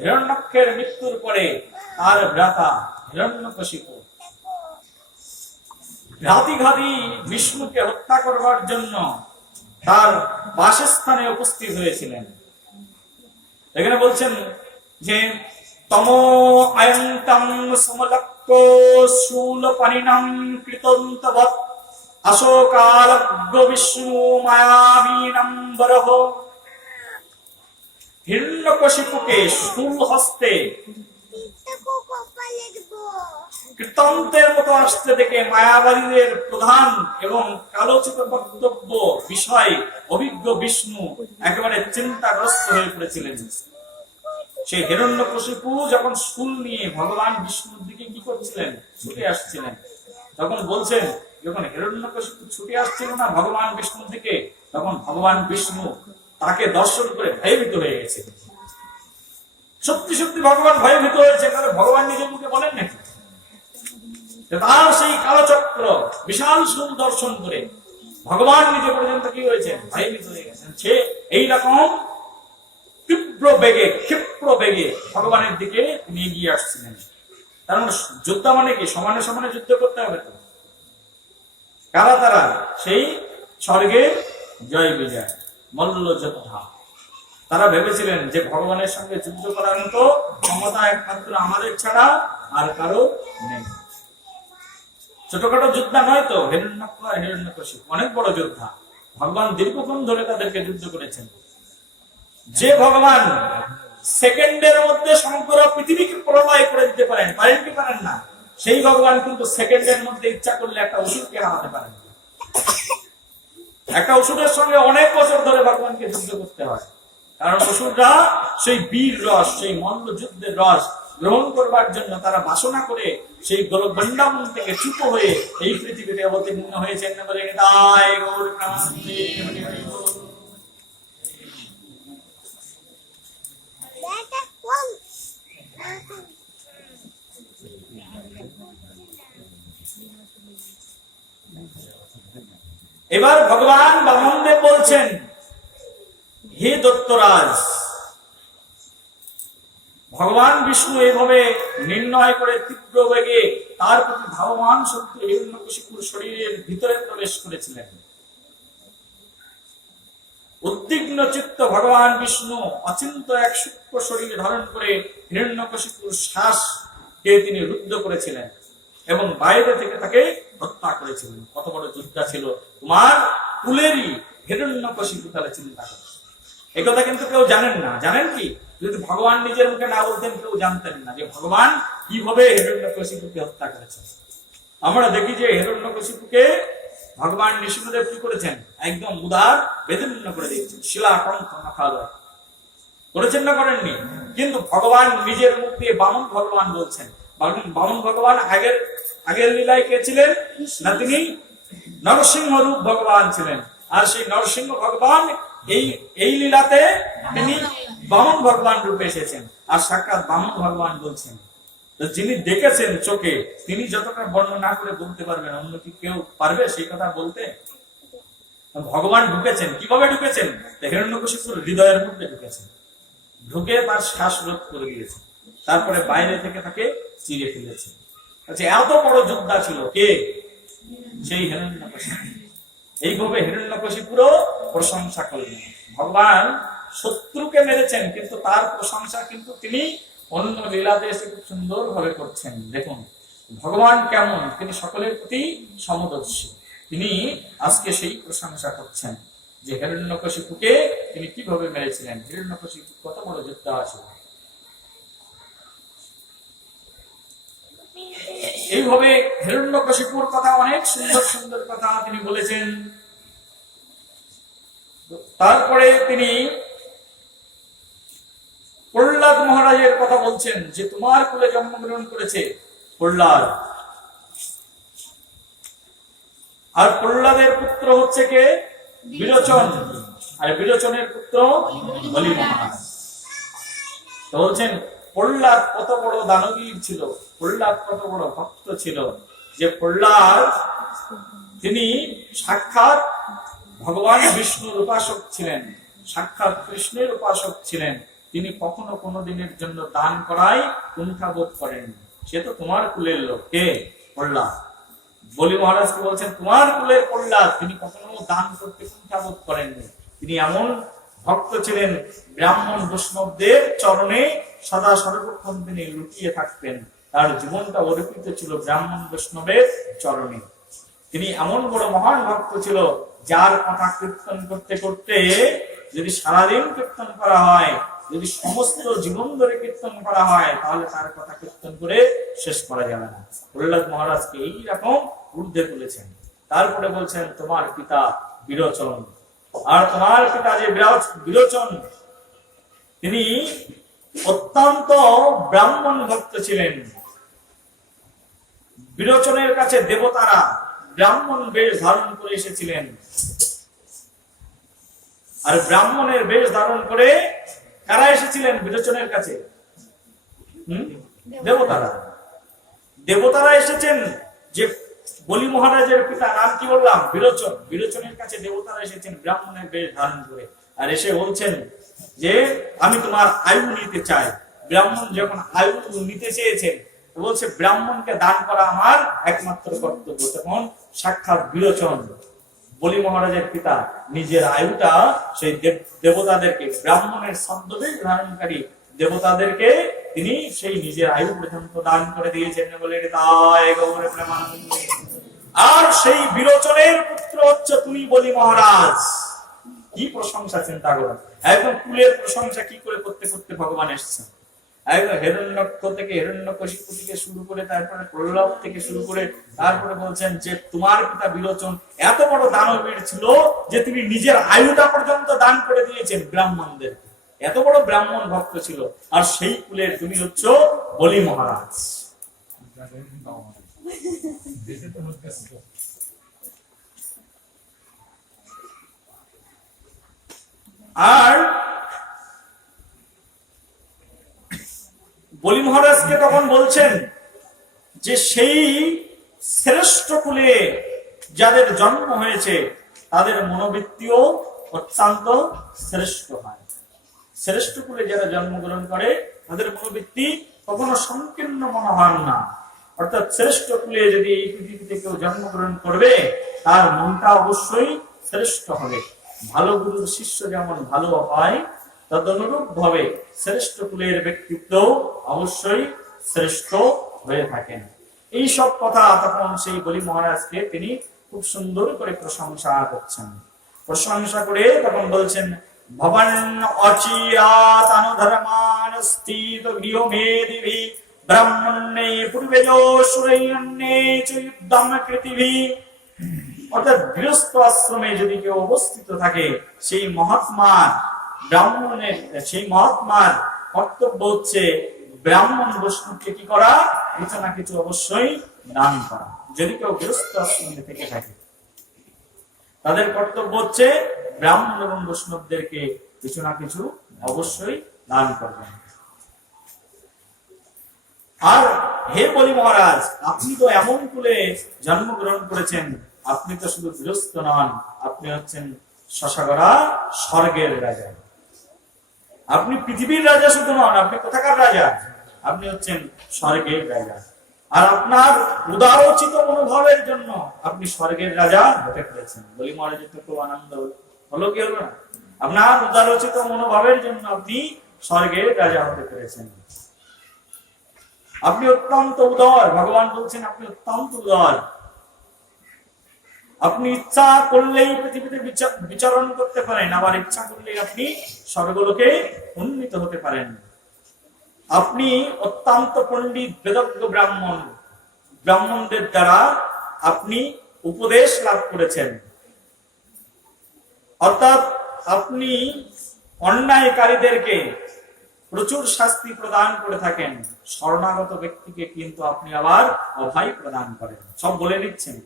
হিরণ্যকের মৃত্যুর পরে তার ভ্রাতা হিরণ্যকশিপু ঘাতি ঘাতি বিষ্ণুকে হত্যা করবার জন্য তার বাসস্থানে উপস্থিত হয়েছিলেন। এখানে বলছেন যে তম আয়ন্তম সমলক্ষ শূল পানিনাম কৃতন্তবৎ অশোকালগ্ন বিষ্ণু মায়াবীনম বরহ। হিরণ্যকশিপুকে শূল হস্তে কৃতান্তের মতো আসতে দেখে মায়াবাদীদের প্রধান এবং কালোচিত বক্তব্য বিষয় অভিজ্ঞ বিষ্ণু একেবারে চিন্তাগ্রস্ত হয়ে পড়েছিলেন। সেই হিরণ্যকশিপু যখন শূল নিয়ে ভগবান বিষ্ণুর দিকে কি করছিলেন, ছুটে আসছিলেন, তখন বলছেন যখন হিরণ্যকশিপু ছুটে আসছিল না ভগবান বিষ্ণুর দিকে, তখন ভগবান বিষ্ণু তাকে দর্শন করে ভয়ভীত হয়ে গেছে। সত্যি সত্যি ভগবান ভয়ভীত হয়েছে, কারণ ভগবান নিজের মুখে বলেন নাকি? তার সেই কালচক্র বিশাল শূল দর্শন করে ভগবান নিজে পর্যন্ত কি হয়েছে, ভয়ভীত হয়ে গেছেন। সে এইরকম তীব্র বেগে ক্ষিপ্র বেগে ভগবানের দিকে নিয়ে গিয়ে আসছিলেন। কারণ যোদ্ধা মানে কি? সমানে সমানে যুদ্ধ করতে হবে তো। কারা তারা? সেই স্বর্গের জয় বিজয় মল্ল যোদ্ধা। তারা ভেবেছিলেন যে ভগবানের সঙ্গে যুদ্ধ করার মতো ক্ষমতা একমাত্র আমাদের ছাড়া আর কারো নেই। ছোটখাটো যোদ্ধা নয় তো, হিরণ্যক আর হিরণ্যকশিপু অনেক বড় যোদ্ধা। ভগবান দীর্ঘক্ষণ ধরে তাদেরকে যুদ্ধ করেছেন। যে ভগবান সেকেন্ডের মধ্যে সমগ্র পৃথিবীকে প্রলয় করে দিতে পারেন, পারেন কি পারেন না? সেই ভগবান কিন্তু সেকেন্ডের মধ্যে ইচ্ছা করলে একটা অসুরকে হারাতে পারেন। একটা অসুরের সঙ্গে অনেক বছর ধরে ভগবানকে যুদ্ধ করতে হয়, কারণ অসুররা সেই বীর রস, সেই মল্ল যুদ্ধের রস গ্রহণ করবার জন্য তারা বাসনা করে সেই গোলকবৃন্দাবন থেকে চুপ হয়ে এই পৃথিবীতে অবতীর্ণ হয়েছেন। এবার ভগবান বামনদেব বলছেন, হে দত্তরাজ, ভগবান বিষ্ণু এইভাবে নির্ণয় করে তীব্র বেগে তার প্রতি ধাবমান শক্তি হিরণ্যকশিপুর শরীরের ভিতরে প্রবেশ করেছিলেন। উদ্বিগ্ন চিত্ত ভগবান বিষ্ণু অচিন্ত এক সূক্ষ্ম শরীর ধারণ করে হিরণ্যকশিপুর শ্বাসকে তিনি রুদ্ধ করেছিলেন এবং বাইরে থেকে তাকে হত্যা করেছিলেন। কত বড় যোদ্ধা ছিল! তোমার কুলেরই হিরণ্যকশিপু তাহলে চিন্তা করে। এই কথা কিন্তু কেউ জানেন না। জানেন কি? যদি ভগবান নিজের মুখে না বলতেন কেউ জানতেন না যে ভগবান কিভাবে হিরণ্যকশিপুকে হত্যা করেছেন। আমরা দেখি যে হিরণ্যকশিপুকে ভগবান নৃসিংহদেব কি করেছেন, একদম উদার বেদীর্ণ করে দিয়েছেন, শিলাকণ্ঠ মাথালয় করেছেন না করেননি? কিন্তু ভগবান নিজের মুখ দিয়ে বামন ভগবান বলছেন। বামন ভগবান আগের লীলায় কে ছিলেন না? তিনি নরসিংহ রূপ ভগবান ছিলেন। আর সেই নরসিংহ ভগবান এই লীলাতে তিনি বামন ভগবান রূপে এসেছেন। আর সাক্ষাৎ বামন ভগবান বলছেন যিনি দেখেছেন চোখে, তিনি যতটা বর্ণনা করে বলতে পারবেন, অন্য কি কেউ পারবে সেই কথা বলতে? ভগবান ঢুকেছেন, কিভাবে ঢুকেছেন? হিরণ্যকশিপুর হৃদয়ের মধ্যে ঢুকেছেন, ঢুকে তার শ্বাসরোধ করে দিয়েছে, তারপরে বাইরে থেকে তাকে চিরে ফেলেছে। আচ্ছা, এত বড় যোদ্ধা ছিল কে? সেই হিরণ্যকশিপু। এইভাবে হিরণ্যকশিপুরও প্রশংসা করলেন। ভগবান শত্রুকে মেরেছেন, কিন্তু তার প্রশংসা কিন্তু তিনি অন্য লীলাতে এসে খুব সুন্দর ভাবে করছেন। দেখুন ভগবান কেমন, তিনি সকলের প্রতি সমদর্শী। তিনি আজকে সেই প্রশংসা করছেন যে হিরণ্যকশিপুকে তিনি কিভাবে মেরেছিলেন। হিরণ্যকশিপু কত বড় যোদ্ধা আছে। এইভাবে হিরণ্যকশিপুর কথা অনেক সুন্দর সুন্দর কথা তিনি বলেছেন। তারপরে তিনি প্রহ্লাদ মহারাজের কথা বলছেন যে তোমার কুলে জন্মগ্রহণ করেছে প্রহ্লাদ, আর প্রহ্লাদের পুত্র হচ্ছে কে? বিরোচন, আর বিরোচনের পুত্র বলি মহারাজ। তো বলছেন প্রহ্লাদ কত বড় দানবীর ছিল, প্রহ্লাদ কত বড় ভক্ত ছিল, যে প্রহ্লাদ তিনি সাক্ষাৎ ভগবান বিষ্ণুর উপাসক ছিলেন, সাক্ষাৎ কৃষ্ণের উপাসক ছিলেন। তিনি কখনো কোনো দিনের জন্য দান করাই কুণ্ঠাবোধ করেন। সে তো তোমার কুলের লোক, কে? প্রহ্লাদ। বলি মহারাজকে বলছেন তোমার কুলের প্রহ্লাদ, তিনি কখনো দান করতে কুণ্ঠাবোধ করেননি। তিনি এমন ভক্ত ছিলেন, ব্রাহ্মণ বৈষ্ণবদের চরণে সদা সর্বক্ষণ তিনি লুটিয়ে থাকতেন। তার জীবনটা অর্পিত ছিল ব্রাহ্মণ বৈষ্ণবের চরণে। তিনি এমন বড় মহান ভক্ত ছিল, যার কথা কীর্তন করতে করতে যদি সারাদিন কীর্তন করা হয়, যদি সমস্ত জীবন ধরে কীর্তন করা হয়, তাহলে তার কথা কীর্তন করে শেষ করা যাবে না। প্রহ্লাদ মহারাজকে এইরকম ঊর্ধ্বে তুলেছেন। তারপরে বলছেন তোমার পিতা বিরোচন, আর তোমার পিতা যে বিরোচন, তিনি অত্যন্ত ব্রাহ্মণ ভক্ত ছিলেন। বিরোচনের কাছে দেবতারা ব্রাহ্মণ বেশ ধারণ করে এসেছিলেন, আর ব্রাহ্মণের বেশ ধারণ করে কারা এসেছিলেন বিরোচনের কাছে? দেবতারা। দেবতারা এসেছেন। যে বলি মহারাজের পিতা নাম কি বললাম? বিরোচন। বিরোচনের কাছে দেবতারা এসেছেন ব্রাহ্মণের বেশ ধারণ করে, আর এসে বলছেন যে আমি তোমার আয়ু নিতে চাই। ব্রাহ্মণ যখন আয়ু নিতে চেয়েছেন, বলছে ব্রাহ্মণকে দান করা আমার একমাত্র কর্তব্য। তখন সাক্ষাৎ বিরোচন, বলি মহারাজের পিতা, নিজের আয়ুটা সেই দেবতাদেরকে, ব্রাহ্মণের ছদ্মবেশ ধারণকারী দেবতাদেরকে তিনি সেই নিজের আয়ু পর্যন্ত দান করে দিয়েছেন বলে তাই গৌরে প্রেমানন্দ। আর সেই বিরোচনের পুত্র হচ্ছে তুমি বলি মহারাজ। কি প্রশংসা, চিন্তা করো। একদম কুলের প্রশংসা কি করে করতে করতে ভগবান এসেছেন। হিরণ্যক্ষ থেকে হিরণ্যকশিপু থেকে শুরু করে, তারপরে প্রহ্লাদ থেকে শুরু করে, তারপরে বলছেন যে তোমার পিতা বিরোচন এত বড় দানবীর ছিল যে তিনি নিজের আয়ুটা পর্যন্ত দান করে দিয়েছেন ব্রাহ্মণদের। এত বড় ব্রাহ্মণ ভক্ত ছিল, আর সেই কুলের তুমি হচ্ছ বলি মহারাজ। আর বলি মহারাজকে তখন বলছেন যে সেই শ্রেষ্ঠ কুলে যাদের জন্ম হয়েছে তাদের মনোবৃত্তিও অত্যন্ত শ্রেষ্ঠ হয়। শ্রেষ্ঠ কুলে যারা জন্মগ্রহণ করে তাদের মনোবৃত্তি কখনো সংকীর্ণ মনে হয় না। অর্থাৎ শ্রেষ্ঠ কুলে যদি এই পৃথিবীতে কেউ জন্মগ্রহণ করবে, তার মনটা অবশ্যই শ্রেষ্ঠ হবে। ভালো গুরুর শিষ্য যেমন ভালো হয়, তদনুরূপ ভাবে শ্রেষ্ঠ কুলের ব্যক্তিত্ব অবশ্যই শ্রেষ্ঠ হয়ে থাকেন। এই সব কথা তখন সেই বলি মহারাজকে তিনি খুব সুন্দর করে প্রশংসা করছেন। প্রশংসা করে তখন বলছেন ভবান অচিরাত অনুধর্মান স্থিত গৃহ মেদিভি ব্রাহ্মণ্যে পূর্বেজো সুরৈন্যে চ যুদ্ধম কৃতিভি। অর্থাৎ গৃহস্থ আশ্রমে যদি কেউ অবস্থিত থাকে, সেই মহাত্মার ব্রাহ্মণের, সেই মহাত্মার কর্তব্য হচ্ছে ব্রাহ্মণ বৈষ্ণবকে কি করা? কিছু না কিছু অবশ্যই দান করা। যদি কেউ গৃহস্থ আশ্রমে থেকে থাকে, তাদের কর্তব্য হচ্ছে ব্রাহ্মণ এবং বৈষ্ণবদেরকে কিছু না কিছু অবশ্যই দান করবেন। আর হে বলি মহারাজ, আপনি তো এমন কুলে জন্মগ্রহণ করেছেন, আপনি তো শুধু গৃহস্থ নন, আপনি হচ্ছেন শশাগড়া স্বর্গের রাজা। আপনি পৃথিবীর রাজা শুধু নন, আপনি কোথাকার রাজা? আপনি হচ্ছেন স্বর্গের রাজা। আর আপনার উদারোচিত মনোভাবের জন্য আপনি স্বর্গের রাজা হতে পেরেছেন। বলি মহারাজের তো খুব আনন্দ হলো, কি হলো না? আপনার উদারোচিত মনোভাবের জন্য আপনি স্বর্গের রাজা হতে পেরেছেন। আপনি অত্যন্ত উদার, ভগবান বলছেন আপনি অত্যন্ত উদার। আপনি ইচ্ছা করলেই পৃথিবীতে বিচরণ করতে পারেন, আবার ইচ্ছা করলেই আপনি স্বর্গলোকে উন্নীত হতে পারেন। আপনি অত্যন্ত পণ্ডিত, বেদজ্ঞ ব্রাহ্মণ, ব্রাহ্মণদের দ্বারা আপনি উপদেশ লাভ করেছেন। অর্থাৎ আপনি অন্যায়কারীদেরকে প্রচুর শাস্তি প্রদান করে থাকেন, শরণাগত ব্যক্তিকে কিন্তু আপনি আবার অভয় প্রদান করেন। সব বলে দিচ্ছেন,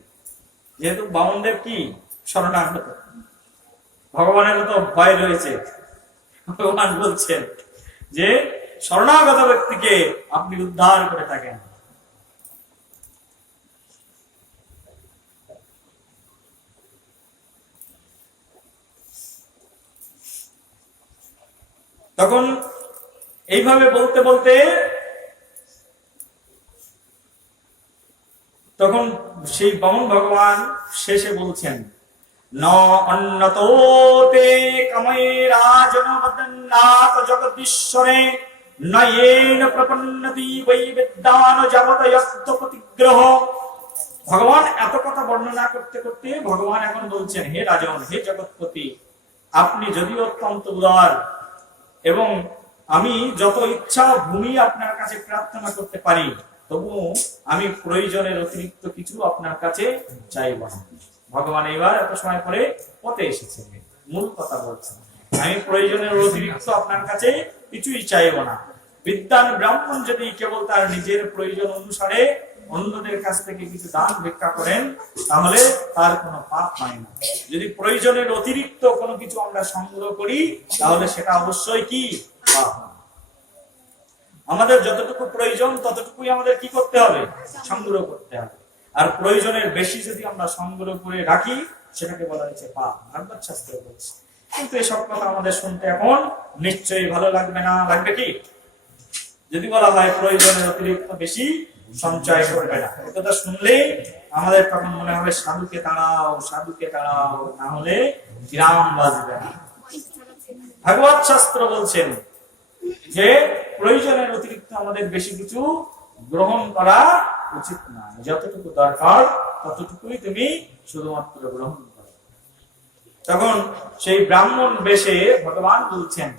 যেহেতু বামনদের কি শরণাগত, ভগবানের তো ভয় রয়েছে। ভগবান বলছেন যে শরণাগত ব্যক্তিকে আপনি উদ্ধার করে থাকেন। তখন এইভাবে বলতে বলতে তখন সেই বামন ভগবান শেষে বলছেন, ন অন্নতোতে কামে রাজন বদন্নাথ জগদীশ্বরে নয়েন প্রপন্নতি বৈ বিদ্যান জগত যত্ত প্রতিগ্রহ। ভগবান এত কথা বর্ণনা করতে করতে ভগবান এখন বলছেন, হে রাজন, হে জগৎপতি, আপনি যদিও অত্যন্ত উদার এবং আমি যত ইচ্ছা ভূমি আপনার কাছে প্রার্থনা করতে পারি, তবু আমি প্রয়োজনের অতিরিক্ত কিছু আপনার কাছে চাইব না। ভগবান এবার এত সময় পরে পথে এসেছে, মূল কথা বলছেন, আমি প্রয়োজনের অতিরিক্ত আপনার কাছে কিছুই চাইব না। বিদ্বান ব্রাহ্মণ যদি কেবল তার নিজের প্রয়োজন অনুসারে অন্যদের কাছ থেকে কিছু দান ভিক্ষা করেন, তাহলে তার কোনো পাপ হয় না। যদি প্রয়োজনের অতিরিক্ত কোনো কিছু আমরা সংগ্রহ করি, তাহলে সেটা অবশ্যই কি পাপ। আমাদের যতটুকু প্রয়োজন ততটুকুই আমাদের কি করতে হবে? সংগ্রহ করতে হবে। আর প্রয়োজনের বেশি যদি আমরা সংগ্রহ করে রাখি, সেটাকে বলা হয়েছে পাপ, ভাগবত শাস্ত্রে বলছে। কিন্তু এসব কথা আমাদের শুনতে এখন নিশ্চয়ই ভালো লাগবে না। লাগবে কি? যদি বলা হয় প্রয়োজনের অতিরিক্ত বেশি সঞ্চয় করবে না, এটা শুনলেই আমাদের তখন মনে হবে সাধুকে তাড়াও, সাধুকে তাড়াও, না হলে গ্রাম বাজবে না। ভাগবত শাস্ত্র বলছেন যে প্রয়োজনের অতিরিক্ত আমাদের বেশি কিছু গ্রহণ করা উচিত না। যতটুকু দরকার ততটুকুই তুমি শুধুমাত্র গ্রহণ করো। তখন সেই ব্রাহ্মণ বেশে ভগবান বলছেন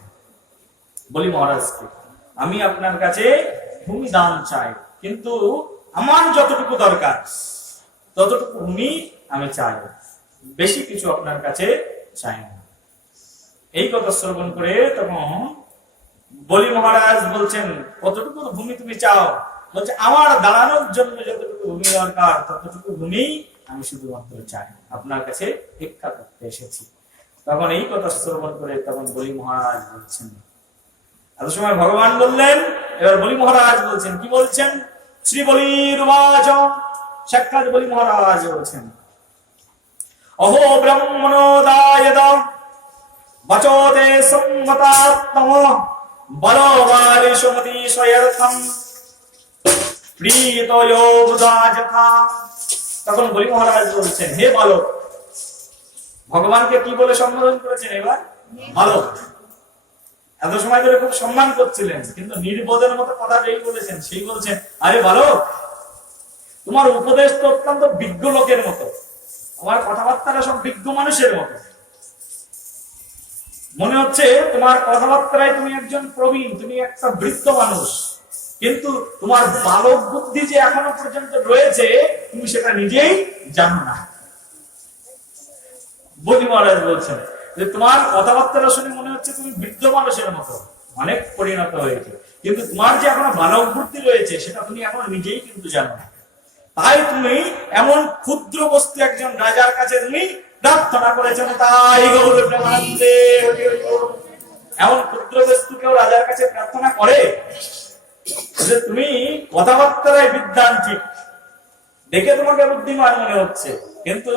বলি মহারাজকে, আমি আপনার কাছে ভূমি দান চাই, কিন্তু আমার যতটুকু দরকার ততটুকু ভূমি আমি চাই, বেশি কিছু আপনার কাছে চাই না। এই কথা শ্রবণ করে তখন বলি মহারাজ বলছেন, কতটুকু ভূমি তুমি চাও? বলছে, আমার দাঁড়ানোর জন্য যতটুকু ভূমি দরকার ততটুকু ভূমি আমি শুধুমাত্র চাই, আপনার কাছে ভিক্ষা করতে এসেছি। তখন এই কথা শ্রবণ করে তখন বলি মহারাজ বলছেন, এত সময় ভগবান বললেন, এবার বলি মহারাজ বলছেন, কি বলছেন? শ্রী বলির উবাচ, সাক্ষাৎ বলি মহারাজ বলছেন, অহো ব্রহ্মণোদায়দ বচোদে সংগতাত্তম বলবালি সুমতি স্বয়র্থম প্রীতয়ো বুধা যথা। তখন বলি মহারাজ বলছেন, হে বালক, ভগবানকে কি বলে সম্বোধন করেছেন? এবার বালক। এত সময় ধরে খুব সম্মান করছিলেন, কিন্তু নির্বোধের মতো কথা যেই বলেছেন সেই বলছেন, আরে বালক, তোমার উপদেশ তো অত্যন্ত বিজ্ঞ লোকের মতো, তোমার কথাবার্তাটা সব বিজ্ঞ মানুষের মতো, মনে হচ্ছে তোমার কথাবার্তায় তুমি একজন প্রবীণ, তুমি একটা বৃদ্ধ মানুষ, কিন্তু তোমার বালক বুদ্ধি যে এখনো পর্যন্ত রয়েছে তুমি সেটা নিজেই জানো না। বলি মহারাজ বলছেন যে তোমার কথাবার্তা শুনে মনে হচ্ছে তুমি বৃদ্ধ মানুষের মতো, অনেক পরিণত হয়েছে, কিন্তু তোমার যে এখনো বালক বুদ্ধি রয়েছে সেটা তুমি এখন নিজেই কিন্তু জানো না। তাই তুমি এমন ক্ষুদ্র বস্তু একজন রাজার কাছে তুমি প্রার্থনা করেছেন, তাই গৌর প্রেমানন্দে এমন ক্ষুদ্র বস্তু কেউ রাজার কাছে প্রার্থনা করে? যে তুমি কথাবার্তায় বিদ্বান ঠিক, দেখে তোমাকে বুদ্ধিমান মনে হচ্ছে, কিন্তু